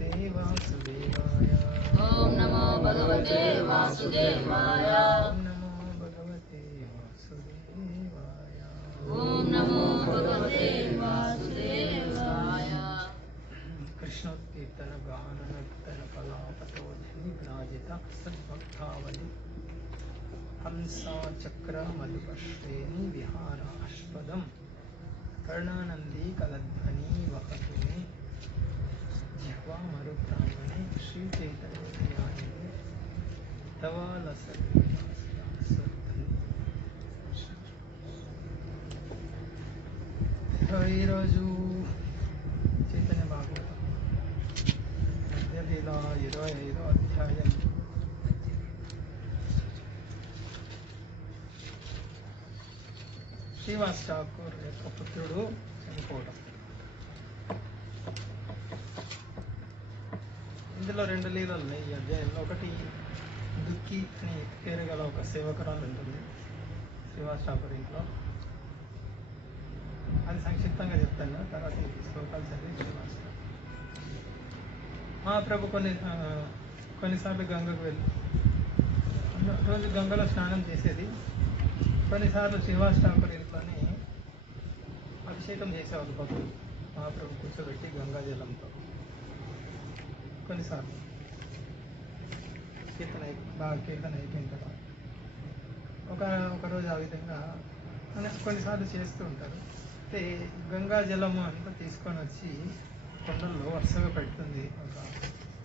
वासुदेवाय। ओम नमो भगवते वासुदेवाय। ओम नमो भगवते वासुदेवाय। ओम नमो भगवते वासुदेवाय। कृष्णोत्कीर्तन गान नर्तन कलापतोधि विराजिता सद्भक्तावली हंसा चक्र मधुपश्रेणी विहारास्पदम कर्णानंदी कलध्वनि वहतु मे जिह्वा मरुप्रांगणे श्री चैतन्य ఈరోజు చైతన్య భాగవతం మధ్యలీల 25వ అధ్యాయం. శ్రీవాస్ ఠాకూర్ యొక్క పుత్రుడు చనిపోవడం. ఇందులో 2 లీలలు ఉన్నాయి ఈ అధ్యాయంలో. ఒకటి దుక్కి అని పేరు గల ఒక సేవకురాలు ఉంటుంది శ్రీవాస్ ఠాకూర్ ఇంట్లో. అది సంక్షిప్తంగా చెప్తాను, తర్వాత ఈ శ్లోకాలు చదివి శ్రీవాస్ మహాప్రభు కొన్నిసార్లు గంగకు వెళ్ళి రోజు గంగలో స్నానం చేసేది. కొన్నిసార్లు శ్రీవాస్ ఠాకూర్ ఇంట్లోనే అభిషేకం చేసేవాళ్ళు భక్తులు మహాప్రభు కూర్చోబెట్టి గంగా జలంతో. కొన్నిసార్లు కీర్తన అయిపోయిన తర్వాత ఒకరోజు ఆ విధంగా కొన్నిసార్లు చేస్తూ ఉంటారు. అయితే గంగా జలము అంతా తీసుకొని వచ్చి కొండల్లో వరుసగా పెడుతుంది ఒక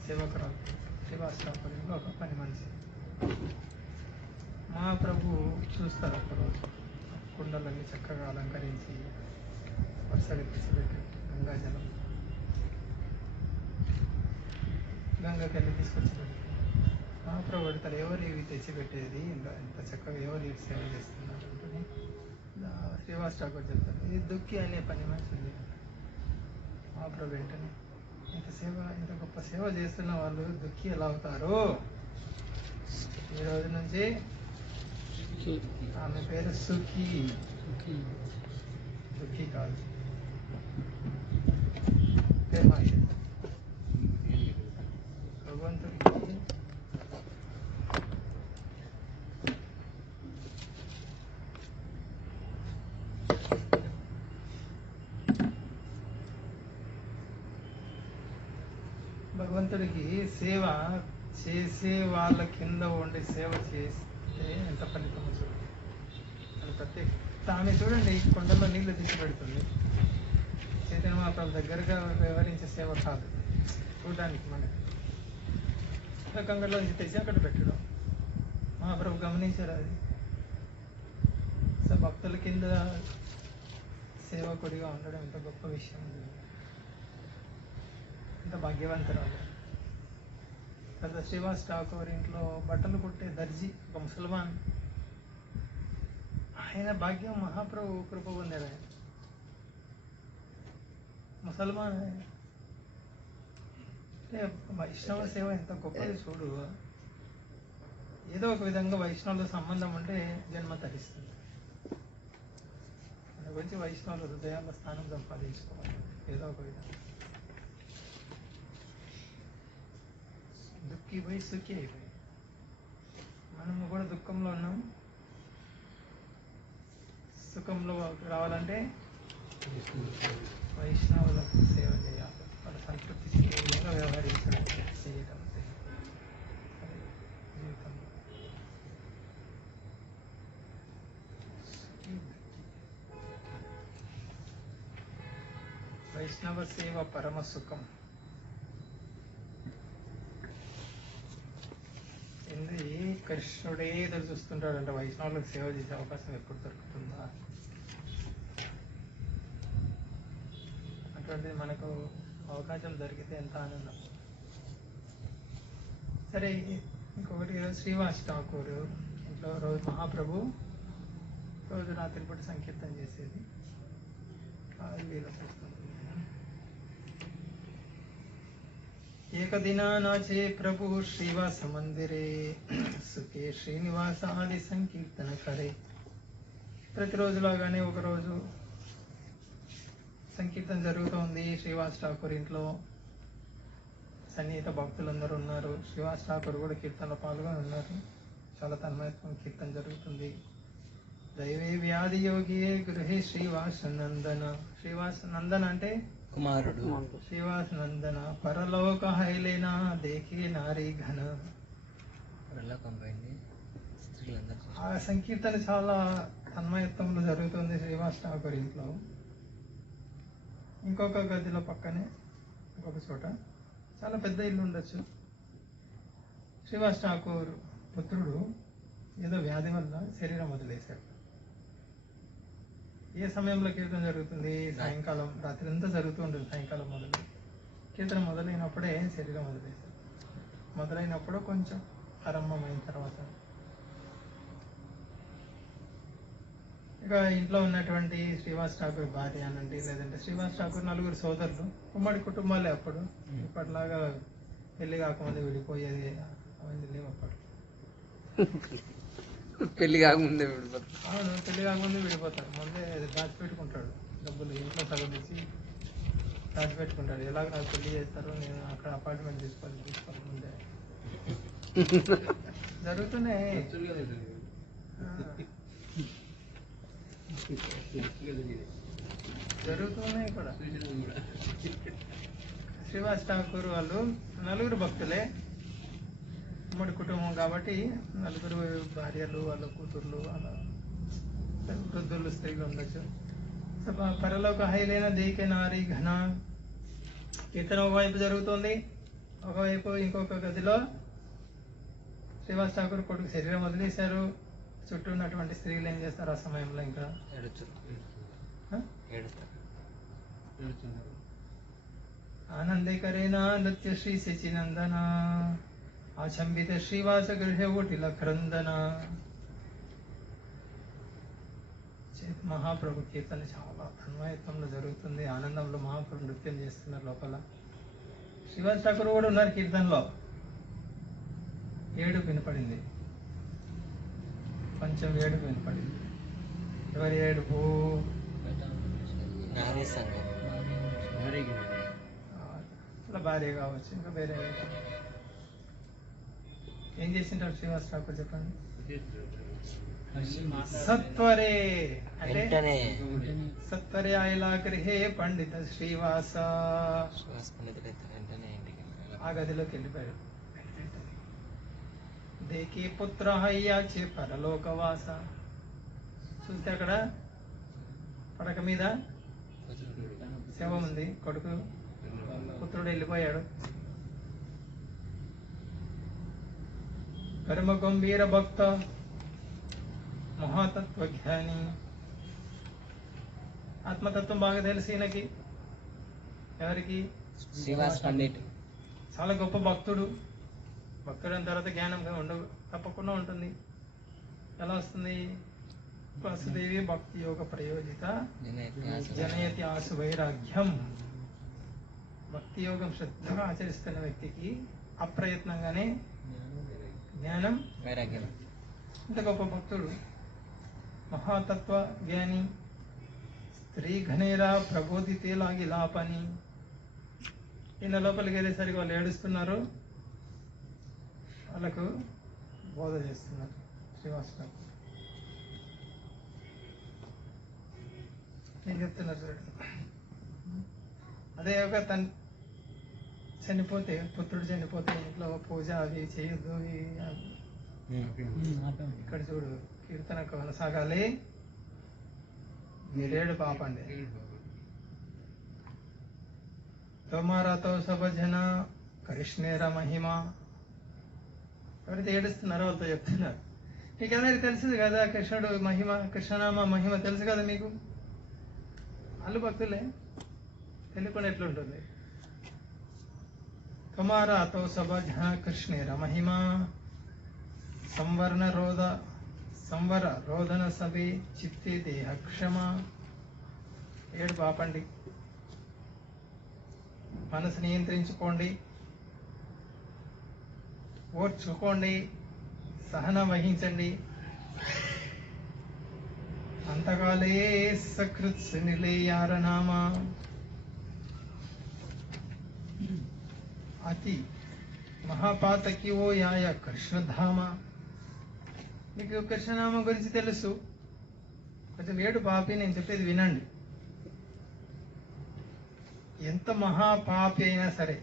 సేవకురాలు శ్రీవాస్ ఠాకూర్లో ఒక పని మనిషి. మహాప్రభు చూస్తారు ఒకరోజు కుండలన్నీ చక్కగా అలంకరించి వరుసగా తెచ్చిపెట్టి గంగా జలం గంగకెళ్ళి తీసుకొచ్చి పెట్టి మహాప్రభు పెడతారు, ఎవరు ఇవి తెచ్చిపెట్టేది ఇంత చక్కగా ఎవరు ఇవి సేవ చేస్తున్నారు అంటే శ్రీవాస్ ఠాకూర్ చెప్తారు, ఇది దుక్కి అనే పని మనిషి ఉంది. మహాప్రభు ఏంటని ఇంత గొప్ప సేవ చేస్తున్న వాళ్ళు దుక్కి ఎలా అవుతారు? ఈ రోజు నుంచి ఆమె పేరు సుఖీ, దుఃఖీ కాదు. భగవంతుడికి భగవంతుడికి సేవ చేసే వాళ్ళ కింద ఉండి సేవ చేస్తే ఎంత ఫలితం వస్తుంది అని ప్రత్యేక. ఆమె చూడండి కొండల్లో నీళ్లు తీసి పెడుతుంది. చైతన్య మహాప్రభు దగ్గరగా వ్యవహరించే సేవ కాదు, చూడడానికి మనకి కంగల్లో నుంచి తెచ్చి అక్కడ పెట్టడం. మహాప్రభు గమనించారు అది. సో భక్తుల కింద సేవకుడిగా ఉండడం ఎంత గొప్ప విషయం, ఎంత భాగ్యవంతురాలు. పెద్ద శ్రీవాస్ ఠాకూర్ ఇంట్లో బట్టలు కుట్టే దర్జీ ఒక ముసల్మాన్. ఆయన భాగ్యం మహాప్రభు కృప పొందాడు. ఆయన ముసల్మాన్. అంటే వైష్ణవ సేవ ఎంత గొప్పది చూడు. ఏదో ఒక విధంగా వైష్ణవులతో సంబంధం ఉంటే జన్మ తరిస్తుంది. మన గురించి వైష్ణవుల హృదయాల స్థానం సంపాదించుకోవాలి ఏదో ఒక విధంగా. దుఃఖీ పోయి సుఖీ అయిపోయి మనము కూడా దుఃఖంలో ఉన్నాం. సుఖంలో రావాలంటే వైష్ణవులకు సేవ చేయాలి, వాళ్ళ సంతృప్తి విధంగా వ్యవహరించడం చేయటం జీవితంలో. వైష్ణవ సేవ పరమ సుఖం. కృష్ణుడే ఎదురు చూస్తుంటాడంటే వైష్ణవులకు సేవ చేసే అవకాశం ఎప్పుడు దొరుకుతుందా? అటువంటిది మనకు అవకాశం దొరికితే ఎంత ఆనందం. సరే, ఇంకొకటి శ్రీవాస్ ఠాకూర్ ఇంట్లో రోజు మహాప్రభు రోజు రాత్రి పూట సంకీర్తన చేసేది. एक दिना नाचे प्रभु श्रीवास मंदिरे सुखे श्रीनिवास आदि संकीर्तन करे. ప్రతిరోజులాగానే ఒకరోజు సంకీర్తన జరుగుతోంది శ్రీవాస్ ఠాకూర్ ఇంట్లో. సన్నిహిత భక్తులందరూ ఉన్నారు. శ్రీవాస్ ఠాకూర్ కూడా కీర్తనలో పాల్గొని ఉన్నారు. చాలా తన్మయత్వం కీర్తన జరుగుతుంది. దైవే వ్యాధి యోగి గృహే శ్రీవాస నందన. శ్రీవాస నందన అంటే కుమారుడు. శ్రీవాస నందన పరలోక హైలేనా దేఖే నారీ ఘన. ఆ సంకీర్తన చాలా తన్మయత్వంలో జరుగుతుంది శ్రీవాస్ ఠాకూర్ ఇంట్లో. ఇంకొక గదిలో పక్కనే ఇంకొక చోట చాలా పెద్ద ఇల్లు ఉండొచ్చు. శ్రీవాస్ ఠాకూర్ పుత్రుడు ఏదో వ్యాధి వల్ల శరీరం వదిలేశాడు. ఏ సమయంలో కీర్తన జరుగుతుంది? సాయంకాలం, రాత్రి అంతా జరుగుతూ ఉంటుంది. సాయంకాలం మొదలు కీర్తన మొదలైనప్పుడే శరీరం వదిలేశాడు. మొదలైనప్పుడు కొంచెం ఆరంభమైన తర్వాత ఇక ఇంట్లో ఉన్నటువంటి శ్రీవాస్ ఠాకూర్ భార్య అనండి, లేదంటే శ్రీవాస్ ఠాకూర్ నలుగురు సోదరులు, ఉమ్మడి కుటుంబాలే అప్పుడు. ఇప్పటిలాగా పెళ్లి కాకముందే విడిపోయేది అవన్నీ లేవు అప్పట్లో. పెళ్లి కాకముందే విడిపోతారు. అవును, పెళ్లి కాకముందే విడిపోతారు. ముందే దాచిపెట్టుకుంటాడు డబ్బులు, ఇంట్లో సగం ఇచ్చి దాచిపెట్టుకుంటాడు. ఎలాగ నాకు పెళ్లి చేస్తారు, నేను అక్కడ అపార్ట్మెంట్ తీసుకోవాలి ముందే జరుగుతున్నాయి. జరుగుతున్నాయి కూడా. శ్రీవాస్ ఠాకూర్ వాళ్ళు నలుగురు భక్తులే, ఉమ్మడి కుటుంబం కాబట్టి నలుగురు భార్యలు, వాళ్ళ కూతుర్లు, అలా వృద్ధులు, స్త్రీలు ఉండొచ్చు. పరలోక హైలైన దేకే నారీ ఘన. కీర్తన ఒకవైపు జరుగుతుంది, ఒకవైపు ఇంకొక గదిలో శ్రీవాస్ ఠాకూర్ కొడుకు శరీరం వదిలేశారు. చుట్టూ ఉన్నటువంటి స్త్రీలు ఏం చేస్తారు ఆ సమయంలో? ఇంకా ఆనందేకరేనా నృత్య శ్రీ శశినందన ఆచంబిత శ్రీవాస గృహ ఓటిల క్రందన. మహాప్రభు కీర్తన చాలా తన్మయత్వంలో జరుగుతుంది. ఆనందంలో మహాప్రభు నృత్యం చేస్తున్నారు లోపల. శ్రీవాస్ ఠాకూర్ కూడా ఉన్నారు కీర్తనలో. ఏడుపు వినపడింది, కొంచెం ఏడుపు వినపడింది. ఎవరి ఏడుపు? అలా భార్య కావచ్చు, ఇంకా వేరే. ఏం చేసింటారు శ్రీవాస్ ఠాకూర్ చెప్పండి? సత్వరే అంటే సత్వరే ఆయలా గృహే పండిత శ్రీవాస. ఆ గదిలోకి వెళ్ళిపోయాడు. దేకే పుత్ర హయ్యాచే పరలోకవాస. చూస్తే అక్కడ పడక మీద శవం ఉంది. కొడుకు పుత్రుడు వెళ్ళిపోయాడు. కర్మ గంభీర భక్త మహాతత్వ జ్ఞాని. ఆత్మతత్వం బాగా తెలుసు ఈయనకి. ఎవరికి? శ్రీవాస్ పండిట్. చాలా గొప్ప భక్తుడు. భక్తుడు అయిన తర్వాత జ్ఞానం తప్పకుండా ఉంటుంది. ఎలా వస్తుంది? వాసుదేవి భక్తి యోగ ప్రయోజిత జనయతి ఆసు వైరాగ్యం. భక్తి యోగం శ్రద్ధగా ఆచరిస్తున్న వ్యక్తికి అప్రయత్నంగానే జ్ఞానం, వైరాగ్యం. ఇంత గొప్ప భక్తుడు, మహాతత్వ జ్ఞాని. స్త్రీ ఘనేరా ప్రబోధితే లాగి లాపని. ఈయన లోపలికి వెళ్ళేసరికి వాళ్ళు ఏడుస్తున్నారు, వాళ్ళకు బోధ చేస్తున్నారు శ్రీవాస్ ఠాకూర్. ఏం చెప్తున్నారు చూడండి. అదే ఒక తను చనిపోతే, పుత్రుడు చనిపోతే ఇంట్లో పూజ అవి చేయొద్దు. ఇక్కడ చూడు, కీర్తన కొనసాగాలి, మీరేడు పాపండి. తోమారాతో సభజన కృష్ణేర మహిమ. ఎవరైతే ఏడుస్తున్నారో వాళ్ళతో చెప్తున్నారు. మీకు అందరికి తెలుసు కదా కృష్ణుడు మహిమ, కృష్ణనామ మహిమ తెలుసు కదా మీకు. వాళ్ళు భక్తులే, తెలియకుండా ఎట్లుంటుంది. తోమారాతో సభజన కృష్ణేర మహిమ సంవర రోదన సభే చిత్తే దేహ క్షమ. ఏడు పాపండి, మనసు నియంత్రించుకోండి, ఓర్చుకోండి, సహనం వహించండి. అంతకాలే సకృత్ నిలేయారనామ. అతి మహాపాతకి ఓ యాయ కృష్ణధామ. మీకు కృష్ణనామం గురించి తెలుసు, కొంచెం ఏడు పాపి, నేను చెప్పేది వినండి. ఎంత మహాపాపి అయినా సరే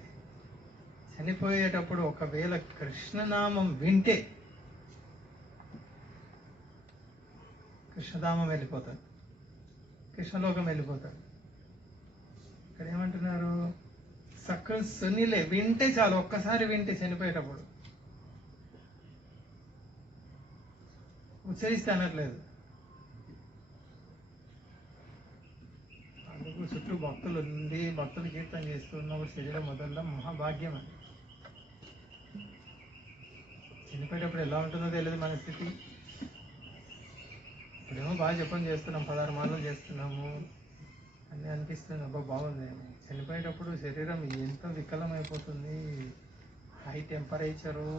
చనిపోయేటప్పుడు ఒకవేళ కృష్ణనామం వింటే కృష్ణధామం వెళ్ళిపోతాడు, కృష్ణలోకం వెళ్ళిపోతాడు. ఇక్కడ ఏమంటున్నారు, సకల సునిలే వింటే చాలు, ఒక్కసారి వింటే చనిపోయేటప్పుడు, ఉచ్చరిస్తే అనట్లేదు. అందుకు చుట్టూ భక్తులు ఉంది, భక్తులు కీర్తన చేస్తున్నప్పుడు శరీరం మొదలడం మహాభాగ్యం అని. చనిపోయేటప్పుడు ఎలా ఉంటుందో తెలియదు మన స్థితి. ఇప్పుడేమో బాగా జపం చేస్తున్నాం, 16 మాలలు చేస్తున్నాము అని అనిపిస్తుంది, అబ్బా బాగుంది. చనిపోయేటప్పుడు శరీరం ఎంత వికలమైపోతుంది, హై టెంపరేచరు,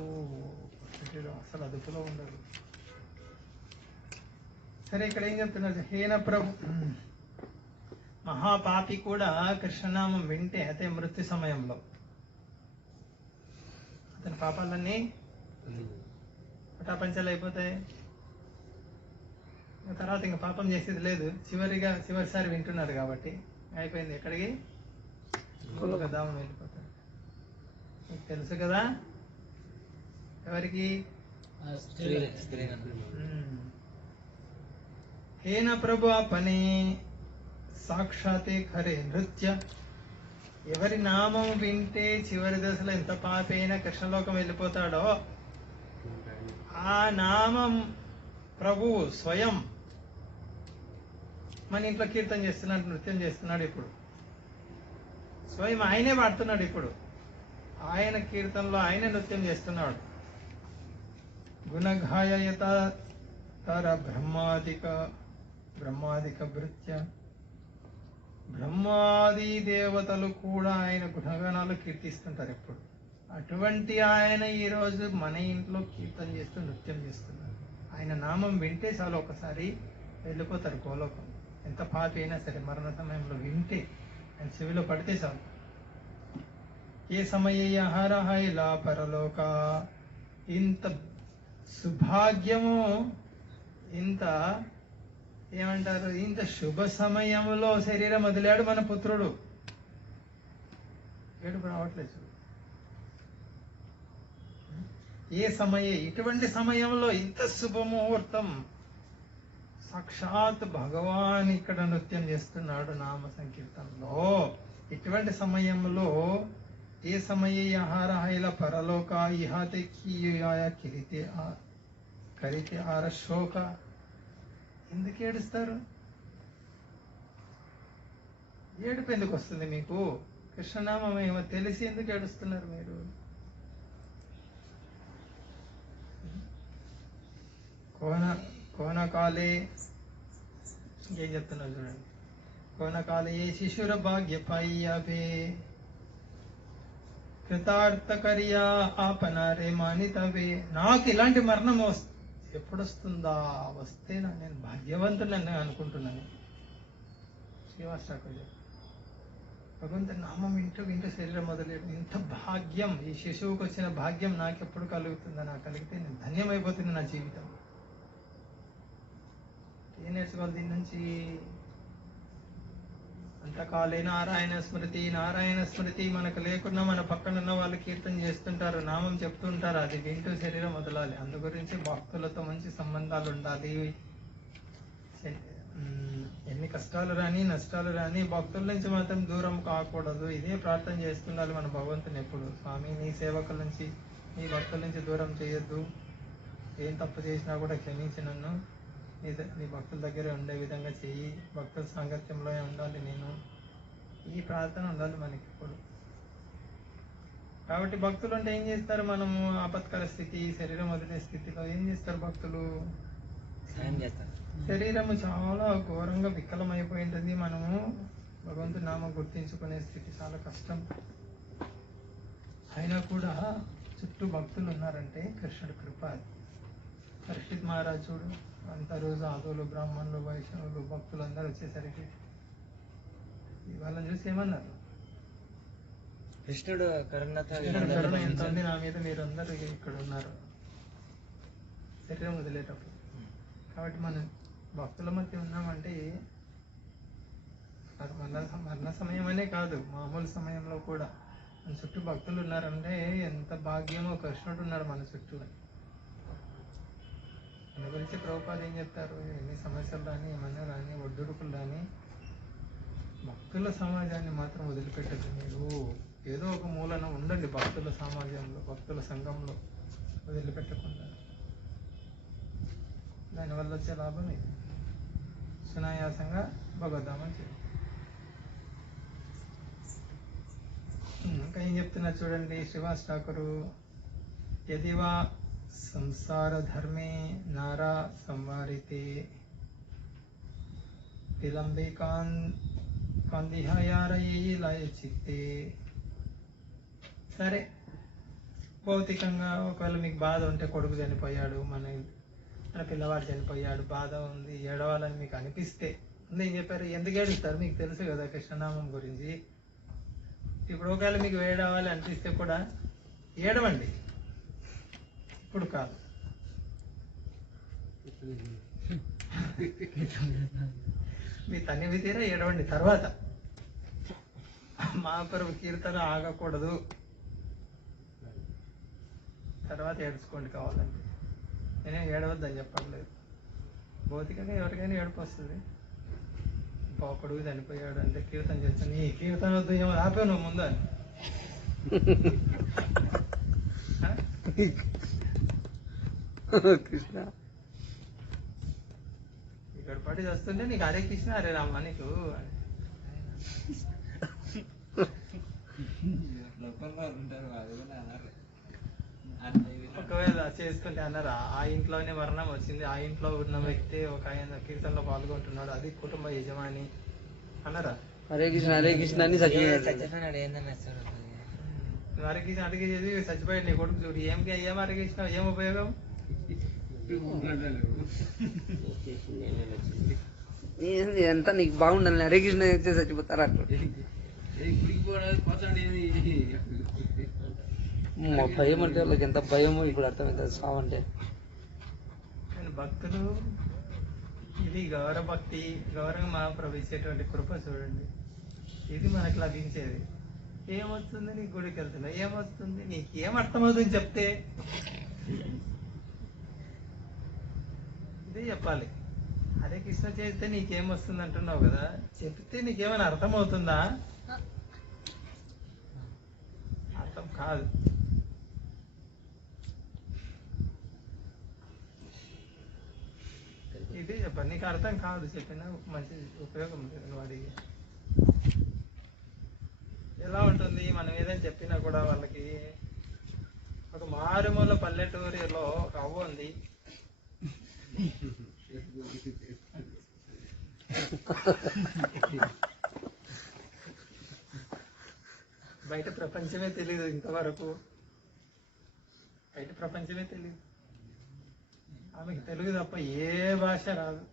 శరీరం అసలు అదుపులో ఉండదు. సరే, ఇక్కడ ఏం చెప్తున్నారు, హేన ప్రభు మహాపాపి కూడా కృష్ణనామం వింటే అదే మృత్యు సమయంలో అతని పాపాలన్నీ పటాపంచలు అయిపోతాయి. తర్వాత ఇంకా పాపం చేసేది లేదు, చివరిసారి వింటున్నారు కాబట్టి అయిపోయింది. ఎక్కడికి? గోలోకధామం వెళ్ళిపోతాడు. మీకు తెలుసు కదా ఎవరికి? హేన ప్రభు పని సాక్షాతే ఖరే నృత్య. ఎవరి నామం వింటే చివరి దశలో ఎంత పాపి అయినా కృష్ణలోకం వెళ్ళిపోతాడో, ఆ నామం ప్రభువు స్వయం మన ఇంట్లో కీర్తన చేస్తున్నాడు, నృత్యం చేస్తున్నాడు. ఇప్పుడు స్వయం ఆయనే పాడుతున్నాడు. ఇప్పుడు ఆయన కీర్తనలో ఆయన నృత్యం చేస్తున్నాడు. గుణఘాయత తర బ్రహ్మాదిక భృత్య. బ్రహ్మాది దేవతలు కూడా ఆయన గుణగణాలు కీర్తిస్తుంటారు ఎప్పుడు. అటువంటి ఆయన ఈరోజు మన ఇంట్లో కీర్తన చేస్తూ నృత్యం చేస్తున్నారు. ఆయన నామం వింటే చాలు, ఒకసారి వెళ్ళిపోతారు గోలోకం. ఎంత పాపి అయినా సరే మరణ సమయంలో వింటే, ఆయన చెవిలో పడితే చాలు. ఏ సమయ హరహ ఇలా పరలోక. ఇంత సుభాగ్యము, ఇంత ఏమంటారు, ఇంత శుభ సమయంలో శరీరం వదిలాడు మన పుత్రుడు. ఏడుపు రావట్లేదు. ఏ సమయ, ఇటువంటి సమయంలో ఇంత శుభముహూర్తం, సాక్షాత్ భగవాన్ ఇక్కడ నృత్యం చేస్తున్నాడు నామ సంకీర్తనలో. ఇటువంటి సమయంలో ఏ సమయ ఆహార పరలోక ఇహాతే కరితే ఆరశోక. ఎందుకు ఏడుస్తారు? ఏడుపు ఎందుకు వస్తుంది మీకు? కృష్ణనామం ఏమో తెలిసి ఎందుకు ఏడుస్తున్నారు మీరు? కోనకాలే ఏం చెప్తున్నారు చూడండి. కోనకాలే శిశుర భాగ్య పయ్యవే కృతార్థకర్యా ఆపనారే మానితవే. నాకు ఇలాంటి మరణం ఎప్పుడు వస్తుందా, వస్తే నేను భాగ్యవంతులని అనుకుంటున్నాను. శ్రీవాస్ ఠాకూర్ భగవంతుని నామం వింటూ శరీరం మొదలెడు. ఇంత భాగ్యం, ఈ శిశువుకు వచ్చిన భాగ్యం నాకెప్పుడు కలుగుతుందా? నాకు కలిగితే నేను ధన్యమైపోతుంది నా జీవితం. ఏం నేర్చుకోవాలి దీని నుంచి? అంతకాలే నారాయణ స్మృతి మనకు లేకున్నా మన పక్కన ఉన్న వాళ్ళు కీర్తన చేస్తుంటారు, నామం చెప్తుంటారు. అది వింటూ శరీరం వదలాలి. అందు గురించి భక్తులతో మంచి సంబంధాలు ఉండాలి. ఎన్ని కష్టాలు రాని నష్టాలు రాని భక్తుల నుంచి మాత్రం దూరం కాకూడదు. ఇదే ప్రార్థన చేస్తుండాలి మన భగవంతుని ఎప్పుడు. స్వామి, నీ సేవకుల నుంచి, నీ భక్తుల నుంచి దూరం చేయొద్దు. ఏం తప్పు చేసినా కూడా క్షమించి నన్ను నీ భక్తుల దగ్గరే ఉండే విధంగా చెయ్యి. భక్తుల సాంగత్యంలో ఉండాలి నేను. ఈ ప్రార్థన ఉండాలి మనకి ఇప్పుడు. కాబట్టి భక్తులు అంటే ఏం చేస్తారు? మనము ఆపత్కర స్థితి, శరీరం వదిలే స్థితిలో ఏం చేస్తారు భక్తులు? శరీరము చాలా ఘోరంగా వికలమైపోయి ఉంటుంది. మనము భగవంతుని నామం గుర్తించుకునే స్థితి చాలా కష్టం. అయినా కూడా చుట్టూ భక్తులు ఉన్నారంటే కృష్ణుడి కృప. పరీక్షిత్ మహారాజ్ చూడు, అంతరు సాధువులు, బ్రాహ్మణులు, వైష్ణవులు, భక్తులు అందరూ వచ్చేసరికి వాళ్ళని చూసి ఏమన్నారు? కృష్ణుడు కరుణతో కృష్ణుడి కరుణ ఎంత ఉంది నా మీద, మీరు అందరూ ఇక్కడ ఉన్నారు శరీరం వదిలేటప్పుడు. కాబట్టి మనం భక్తుల మధ్య ఉన్నామంటే అది మరణ సమయం అనే కాదు, మామూలు సమయంలో కూడా మన చుట్టూ భక్తులు ఉన్నారంటే ఎంత భాగ్యమో. కృష్ణుడు ఉన్నారు మన చుట్టూ. మన గురించి ప్రభుపాద ఏం చెప్తారు, ఎన్ని సమస్యలు రాని ఏమన్నా రాని ఒడ్డుడుకులు రాని భక్తుల సమాజాన్ని మాత్రం వదిలిపెట్టదు. మీరు ఏదో ఒక మూలన ఉండండి భక్తుల సమాజంలో, భక్తుల సంఘంలో వదిలిపెట్టకుండా. దానివల్ల వచ్చే లాభం ఇది. సునాయాసంగా భగవద్ధామని చెప్పి ఇంకా ఏం చెప్తున్నారు చూడండి శ్రీవాస్ ఠాకూరు. యదివా సంసార ధర్మే నారా సంవారితే విలంబే కాందిహాయారయే చిత్తే. సరే, భౌతికంగా ఒకవేళ మీకు బాధ ఉంటే, కొడుకు చనిపోయాడు, మన పిల్లవాడు చనిపోయాడు, బాధ ఉంది, ఏడవాలని మీకు అనిపిస్తే ఏం చెప్పారు, ఎందుకు ఏడుస్తారు మీకు తెలుసు కదా కృష్ణనామం గురించి. ఇప్పుడు ఒకవేళ మీకు ఏడవాలి అనిపిస్తే కూడా ఏడవండి, ఇప్పుడు కాదు. మీ తనివి తీరా ఏడవండి, తర్వాత. మహాప్రభు కీర్తన ఆగకూడదు, తర్వాత ఏడ్చుకోండి కావాలంటే. నేనేం ఏడవద్దని చెప్పట్లేదు. భౌతికంగా ఎవరికైనా ఏడుపు వస్తుంది. కొడుకు చనిపోయాడు అంటే కీర్తన చేస్తాను, నీ కీర్తన వద్దు ఏమో ఆపే నువ్వు ముందు అని. కృష్ణ ఇక్కడ పడి వస్తుంటే నీకు హరే కృష్ణ హరే రామ నీకు ఒకవేళ చేస్తుంటే అన్నారా, ఆ ఇంట్లోనే మరణం వచ్చింది, ఆ ఇంట్లో ఉన్న వ్యక్తి ఒక ఆయన కీర్తనలో పాల్గొంటున్నాడు, అది కుటుంబ యజమాని అన్నారా. హరే కృష్ణ అని చచ్చిపోయాడు. హరే కృష్ణ అడిగి చదివి చచ్చిపోయాడు నీ కొడుకు, చూడు ఏం హరే కృష్ణ ఏం ఉపయోగం. ఎంత నీకు బాగుండాలి, హరే కృష్ణ చేస్తే చచ్చిపోతారా అక్కడ. భయం అంటే వాళ్ళకి ఎంత భయమో ఇప్పుడు అర్థమైంది సావంటే. భక్తులు ఇది గౌరవ భక్తి, గౌరవం మహాప్రభు ఇచ్చేటువంటి కృప చూడండి. ఇది మనకు లభించేది. ఏమొస్తుంది, నీ గుడికి వెళ్తున్నావు ఏమొస్తుంది, నీకు ఏం అర్థమవుతుంది చెప్తే. ఇదే చెప్పాలి. హరే కృష్ణ చేస్తే నీకేం వస్తుంది అంటున్నావు కదా, చెప్తే నీకేమైనా అర్థమవుతుందా? అర్థం కాదు. ఇది చెప్పండి, నీకు అర్థం కాదు, చెప్పిన మంచి ఉపయోగం లేదు వాడికి. ఎలా ఉంటుంది మనం ఏదైనా చెప్పినా కూడా వాళ్ళకి. ఒక మారుమూల పల్లెటూరిలో ఒక అవ్వ ఉంది. బయట ప్రపంచమే తెలీదు ఇంతవరకు, బయట ప్రపంచమే తెలీదు. ఆమెకి తెలుగు తప్ప ఏ భాష రాదు,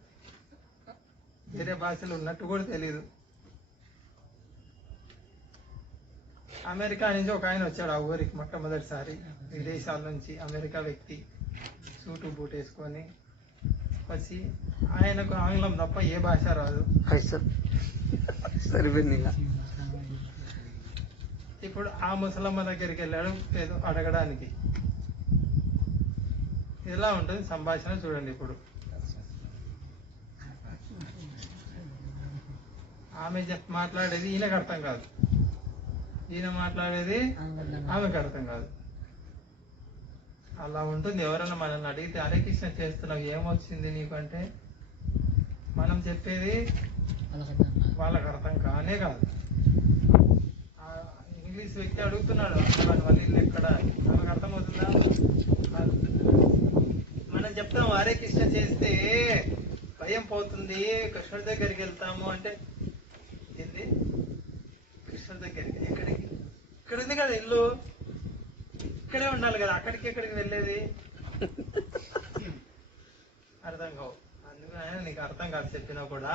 వేరే భాషలు ఉన్నట్టు కూడా తెలీదు. అమెరికా నుంచి ఒక ఆయన వచ్చాడు ఆ ఊరికి మొట్టమొదటిసారి, విదేశాల నుంచి అమెరికా వ్యక్తి, సూటు బూట్ వేసుకొని వచ్చి, ఆయనకు ఆంగ్లం తప్ప ఏ భాష రాదు. సరిపోయింది. ఇప్పుడు ఆ ముసలమ్మ దగ్గరికి వెళ్ళాడు ఏదో అడగడానికి. ఎలా ఉంటుంది సంభాషణ చూడండి. ఇప్పుడు ఆమె మాట్లాడేది ఈయనకు అర్థం కాదు, ఈయన మాట్లాడేది ఆమెకు అర్థం కాదు. అలా ఉంటుంది. ఎవరైనా మనల్ని అడిగితే హరే కృష్ణ చేస్తున్నావు ఏమొచ్చింది నీకు అంటే, మనం చెప్పేది వాళ్ళకి అర్థం కానే కాదు. ఇంగ్లీష్ వ్యక్తి అడుగుతున్నాడు వాళ్ళ ఇల్లు ఎక్కడ, ఆమెకు అర్థమవుతుందా? మనం చెప్తాం హరే కృష్ణ చేస్తే భయం పోతుంది, కృష్ణుడి దగ్గరికి వెళ్తాము అంటే, ఏంది కృష్ణుడి దగ్గరికి? ఎక్కడికి? ఇక్కడ ఉంది కదా ఇల్లు, ఇక్కడే ఉండాలి కదా, అక్కడికి ఎక్కడికి వెళ్ళేది? అర్థం కావు. అందుకని నీకు అర్థం కాదు చెప్పినా కూడా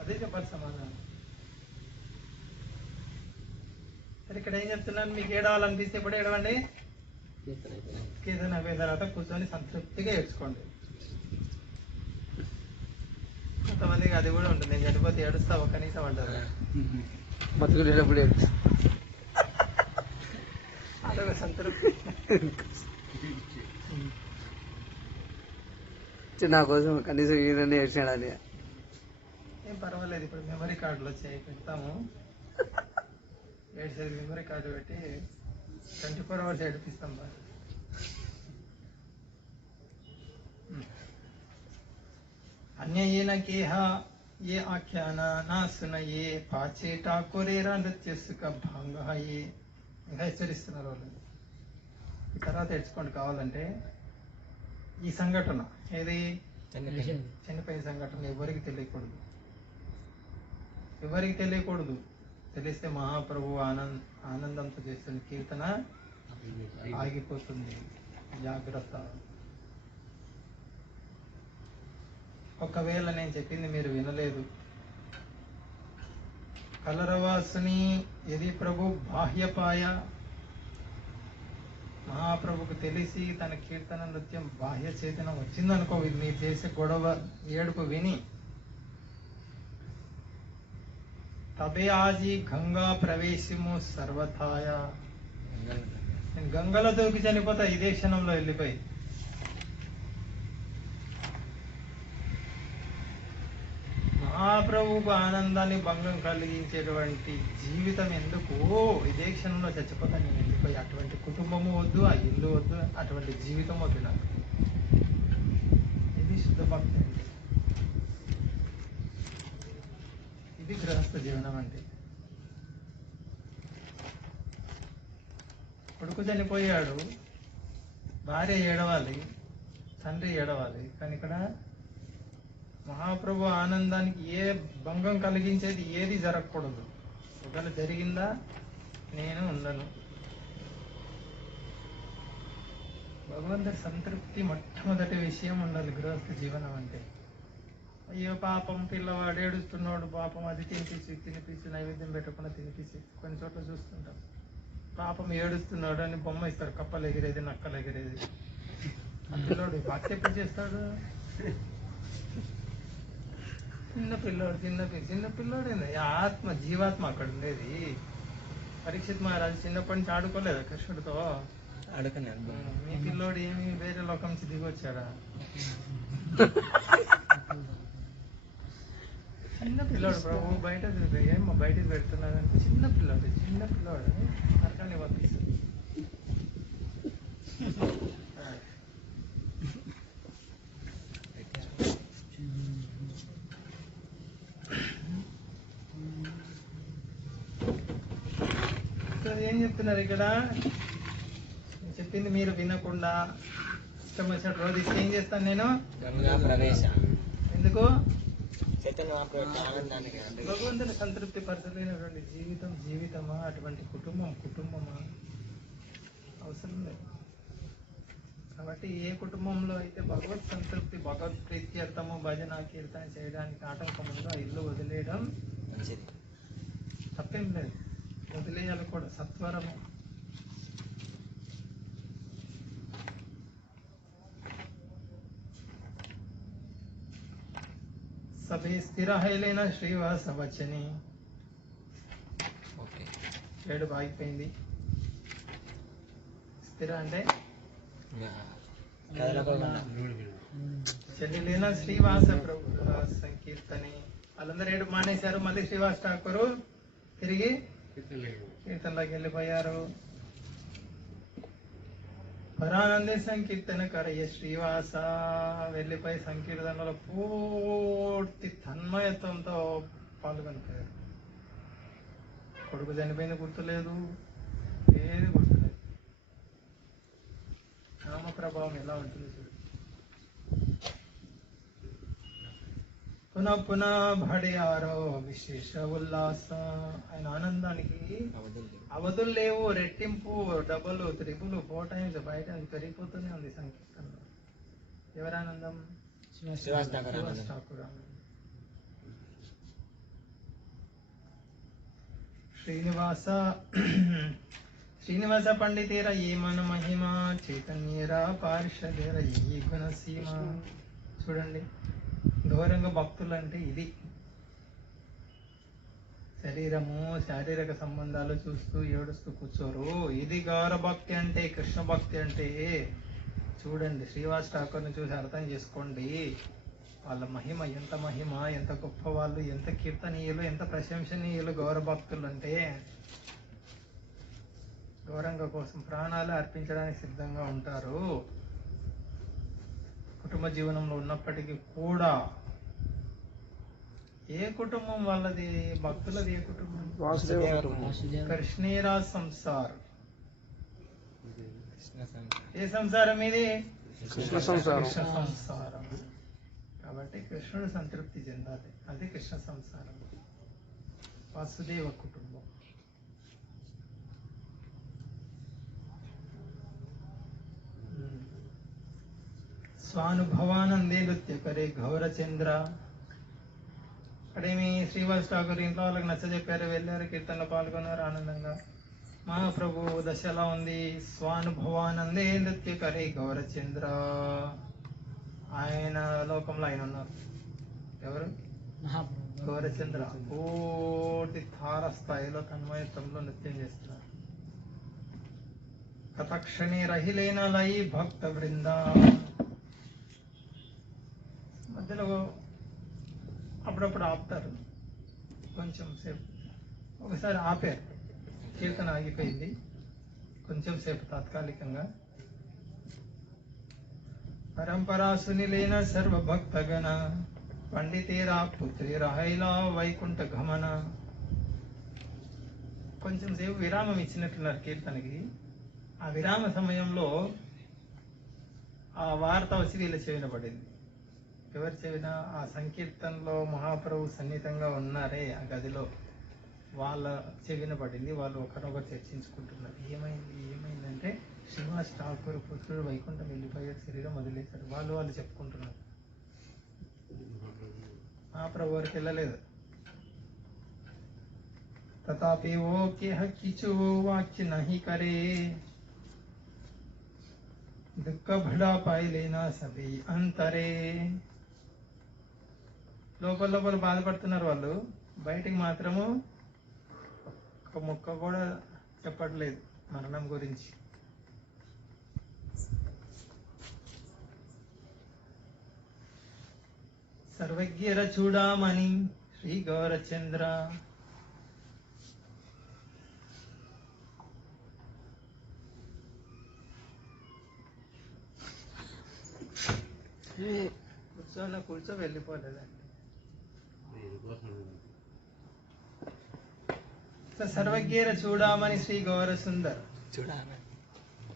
అదే చెప్పాలి సమాధానం. మరి ఇక్కడ ఏం చెప్తున్నాను, మీకు ఏడవాలనిపిస్తే ఎప్పుడు ఏడవండి, కీర్తన అయిపోయిన తర్వాత కూర్చొని సంతృప్తిగా ఏడ్చుకోండి. కొంతమందికి అది కూడా ఉంటుంది, నేను చనిపోతే ఏడుస్తావు కనీసం అంటారు. బతుకునేటప్పుడు అదొక సంతృప్తి. నా కోసం కనీసం ఈయననే ఏడ్చాడని. ఏం పర్వాలేదు, ఇప్పుడు మెమరీ కార్డులు వచ్చాయి, పెడతాము. ఏడ్చేది మెమరీ కార్డు పెట్టి 24 hours ఏడిపిస్తాం బాగా. अन्ययेन केह ये आख्यान ना सुनये पाचे ठाकुरेरा नृत्य सुख भांग ये ఇంకా హెచ్చరిస్తున్నారు వాళ్ళు. ఈ తర్వాత తెచ్చుకోండి కావాలంటే. ఈ సంఘటన ఏది, చనిపోయిన సంఘటన ఎవరికి తెలియకూడదు, ఎవరికి తెలియకూడదు. తెలిస్తే మహాప్రభు ఆనందంతో చేస్తున్న కీర్తన ఆగిపోతుంది. జాగ్రత్త. ఒకవేళ నేను చెప్పింది మీరు వినలేదు, కలరవాసుని యది ప్రభు బాహ్యపాయ, మహాప్రభుకు తెలిసి తన కీర్తన నృత్యం బాహ్య చేతనం వచ్చిందనుకో, ఇది మీరు చేసే గొడవ ఏడుపు విని, తబే ఆజీ గంగా ప్రవేశము సర్వథాయ, నేను గంగలో దూకి చనిపోతా ఇదే క్షణంలో వెళ్ళిపోయి. మహాప్రభుకు ఆనందాన్ని భంగం కలిగించేటువంటి జీవితం ఎందుకు, ఇదే క్షణంలో చచ్చిపోతా నేను వెళ్ళిపోయి. అటువంటి కుటుంబము వద్దు, ఆ ఇల్లు వద్దు, అటువంటి జీవితం వద్దు నాకు. ఇది శుద్ధ భక్తి అంటే, ఇది గృహస్థ జీవనం అంటే. కొడుకు చనిపోయాడు, భార్య ఏడవాలి, తండ్రి ఏడవాలి, కానీ ఇక్కడ మహాప్రభు ఆనందానికి ఏ భంగం కలిగించేది ఏది జరగకూడదు. ఒకవేళ జరిగిందా నేను ఉండను. భగవంతుడి సంతృప్తి మొట్టమొదటి విషయం ఉండాలి గృహస్థ జీవనం అంటే. అయ్యో పాపం పిల్లవాడు ఏడుస్తున్నాడు, పాపం అది తినిపించి నైవేద్యం పెట్టకుండా తినిపించి కొన్ని చోట్ల చూస్తుంటాం. పాపం ఏడుస్తున్నాడు అని బొమ్మ ఇస్తారు, కప్పలు ఎగిరేది, నక్కలు ఎగిరేది. ఆ పిల్లోడు భక్తి ఎప్పుడు చేస్తాడు? చిన్న పిల్లోడు ఆత్మ జీవాత్మ అక్కడ ఉండేది. పరీక్షిత్ మహారాజు చిన్నప్పటి నుంచి ఆడుకోలేదా కృష్ణుడితో? మీ పిల్లోడు ఏమి వేరే లోకం నుంచి దిగి వచ్చాడా? చిన్న పిల్లోడు ప్రభు బయట ఏమో బయటకు పెడుతున్నాడంటే చిన్న పిల్లోడు నరకాన్ని పంపిస్తాడు. ఏం చెప్తున్నారు ఇక్కడ? చెప్పింది మీరు వినకుండా ఇష్టం వచ్చినట్టు రోజు ఇస్తే ఏం చేస్తాను నేను? ఎందుకు? భగవంతుని సంతృప్తి పరచలేనటువంటి జీవితమా, అటువంటి కుటుంబమా అవసరం లేదు. కాబట్టి ఏ కుటుంబంలో అయితే భగవత్ సంతృప్తి, భగవత్ ప్రీత్యర్థము, భజన కీర్తన చేయడానికి ఆటంకం ఉందో ఆ ఇల్లు వదిలేయడం తప్పేం లేదు, వదిలేయాలి కూడా సత్వరము. సభే స్థిర హైలేన శ్రీవాస వచని. 7 ఆగిపోయింది. స్థిర అంటే చెల్లిలేన శ్రీవాస ప్రభు సంకీర్తని. వాళ్ళందరూ 7 మానేశారు, మళ్ళీ శ్రీవాస ఠాకూరు తిరిగి కీర్తనలోకి వెళ్ళిపోయారు. పరానందే సంకీర్తన కరయ్య శ్రీవాస వెళ్ళిపోయి సంకీర్తనలో పూర్తి తన్మయత్వంతో పాల్గొనిపోయారు. కొడుకు చనిపోయింది గుర్తులేదు, ఏది గుర్తులేదు. నామ ప్రభావం ఎలా ఉంటుంది చూడు. పునః పునః భడియారో విశేష ఉల్లాస. ఆయన ఆనందానికి అవధులు లేవు, రెట్టింపు, డబుల్, త్రిపుల్, 4 times 5 times పెరిగిపోతూనే ఉంది సంకీర్తనలో. ఎవరి ఆనందం? శ్రీవాస్ ఠాకూర్ ఆనందం. శ్రీనివాస శ్రీనివాస పండితేర ఏ మన మహిమ చైతన్యరా పార్షదేర ఈ గుణసీమ. చూడండి, గౌరంగ భక్తులు అంటే ఇది. శరీరము శారీరక సంబంధాలు చూస్తూ ఏడుస్తూ కూర్చోరు. ఇది గౌర భక్తి అంటే, కృష్ణ భక్తి అంటే. చూడండి, శ్రీవాస్ ఠాకూర్ని చూసి అర్థం చేసుకోండి. వాళ్ళ మహిమ ఎంత గొప్ప వాళ్ళు, ఎంత కీర్తనీయులు, ఎంత ప్రశంసనీయులు గౌర భక్తులు అంటే. గౌరంగ కోసం ప్రాణాలు అర్పించడానికి సిద్ధంగా ఉంటారు. కుటుంబ జీవనంలో ఉన్నప్పటికీ కూడా. ఏ కుటుంబం వాళ్ళది? భక్తులది ఏ కుటుంబం? కృష్ణేరా సంసార్. ఏ సంసారం ఇది? కృష్ణ సంసారం. కృష్ణ సంసారం. కాబట్టి కృష్ణుడు సంతృప్తి చెందాలి. అది కృష్ణ సంసారం, వాసుదేవ కుటుంబం. స్వానుభవానందే నృత్య కరే గౌరచంద్ర. అక్కడేమి శ్రీవాస్ ఠాకూర్ ఇంట్లో వాళ్ళకి నచ్చ చెప్పారు, వెళ్ళారు, కీర్తనలో పాల్గొన్నారు ఆనందంగా. మహాప్రభు దశ ఎలా ఉంది? స్వానుభవానందే నృత్య కరే గౌరచంద్ర. ఆయన లోకంలో ఆయన ఉన్నారు. ఎవరు? గౌరచంద్ర. పూర్తి తార స్థాయిలో తన్మయత్వంలో నృత్యం చేస్తున్నారు. కథక్షణి రహిలేన లై భక్త బృంద. మధ్యలో అప్పుడప్పుడు ఆపుతారు, కొంచెం సేపు. ఒకసారి ఆపారు, కీర్తన ఆగిపోయింది కొంచెం సేపు తాత్కాలికంగా. పరంపరా సునిలేన సర్వ భక్తగణ పండితేరా పుత్రేరా హైలా వైకుంఠ గమన. కొంచెం సేపు విరామం ఇచ్చినట్టున్నారు కీర్తనకి. ఆ విరామ సమయంలో ఆ వార్త వచ్చి వీళ్ళ చెవిన పడింది. ఎవరి చెవిన? ఆ సంకీర్తనలో మహాప్రభు సన్నిహితంగా ఉన్నారే ఆ గదిలో, వాళ్ళ చెవిన పడింది. వాళ్ళు ఒకరొకరు చర్చించుకుంటున్నారు. ఏమైందంటే శ్రీనివాస్ ఠాకూర్ పుత్రుడు వైకుంఠం వెళ్ళిపోయాడు, శరీరం వదిలేశారు. వాళ్ళు చెప్పుకుంటున్నారు. మహాప్రభు వారికి వెళ్ళలేదు. తథాపి ఓ కేహ కిచు వాక్య నహి కరే దుఃఖ భడా పాయలేనా సభి అంతరే. లోపల బాధపడుతున్నారు వాళ్ళు, బయటికి మాత్రము ఒక ముక్క కూడా చెప్పట్లేదు మరణం గురించి. సర్వజ్ఞర చూడామణి శ్రీ గౌరచంద్ర. కూర్చో వెళ్ళిపోలేదండి. సర్వజ్ఞర చూడామణి శ్రీ గౌర సుందర్.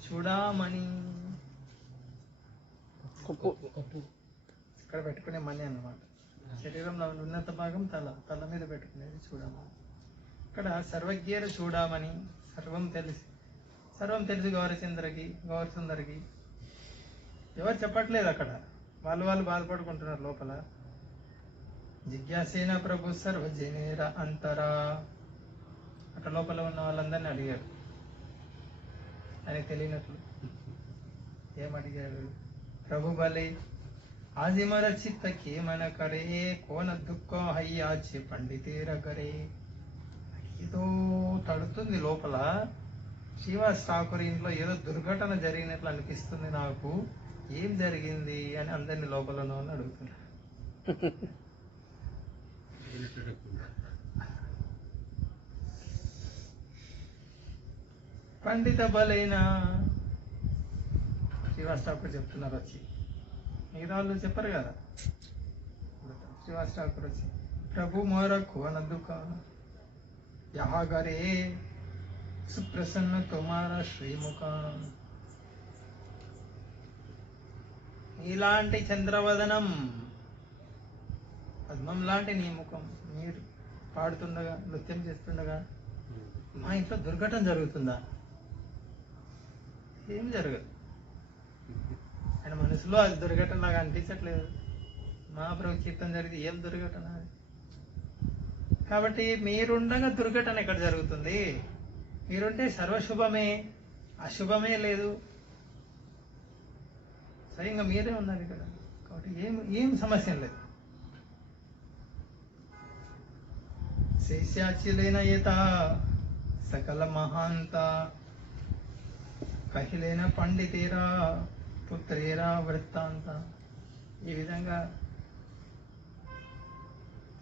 చూడామణి ఇక్కడ పెట్టుకునే మణి అన్నమాట. శరీరంలో ఉన్నత భాగం తల మీద పెట్టుకునేది చూడమని. ఇక్కడ సర్వజ్ఞర చూడమని, సర్వం తెలిసి గౌరసుందరికి. ఎవరు చెప్పట్లేదు అక్కడ, వాళ్ళు బాధపడుకుంటున్నారు లోపల. జిజ్ఞాసేన ప్రభు సర్వజనేర అంతరా. అక్కడ లోపల ఉన్న వాళ్ళందరినీ అడిగాడు, ఆయనకు తెలియనట్లు. ఏమడిగాడు? ప్రభు బలే ఆజిమర చిత్త కేమన కరే కోన దుఃఖ హయ్యాచి పండితేర కరే. ఏదో తడుతుంది లోపల. శ్రీవాస్ ఠాకూర్ ఇంట్లో ఏదో దుర్ఘటన జరిగినట్లు అనిపిస్తుంది నాకు, ఏం జరిగింది అని అందరినీ లోపలను అడుగుతున్నా. పండిత బలైన శ్రీవాస్ ఠాకూర్ చెప్తున్నారు వచ్చి, మిగతా వాళ్ళు చెప్పరు కదా. శ్రీవాస్ ఠాకూర్ వచ్చి ప్రభు మోర కోన దుఃఖ యహాగరే సుప్రసన్న తుమారా శ్రీముఖ. ఇలాంటి చంద్రవదనం, పద్మం లాంటి నీ ముఖం, మీరు పాడుతుండగా నృత్యం చేస్తుండగా మా ఇంట్లో దుర్ఘటన జరుగుతుందా? ఏం జరగదు. ఆయన మనసులో అది దుర్ఘటన లాగా అనిపించట్లేదు. మహాప్రభు కీర్తన జరిగింది, ఏం దుర్ఘటన? కాబట్టి మీరుండగా దుర్ఘటన ఎక్కడ జరుగుతుంది? మీరుంటే సర్వశుభమే, అశుభమే లేదు. స్వయంగా మీరే ఉన్నారు ఇక్కడ, కాబట్టి ఏం సమస్య లేదు. శేష్యాచ్యులైన ఈత సకల మహాంత కహిలేన పండితేరా పుత్రేరా వృత్తాంత. ఈ విధంగా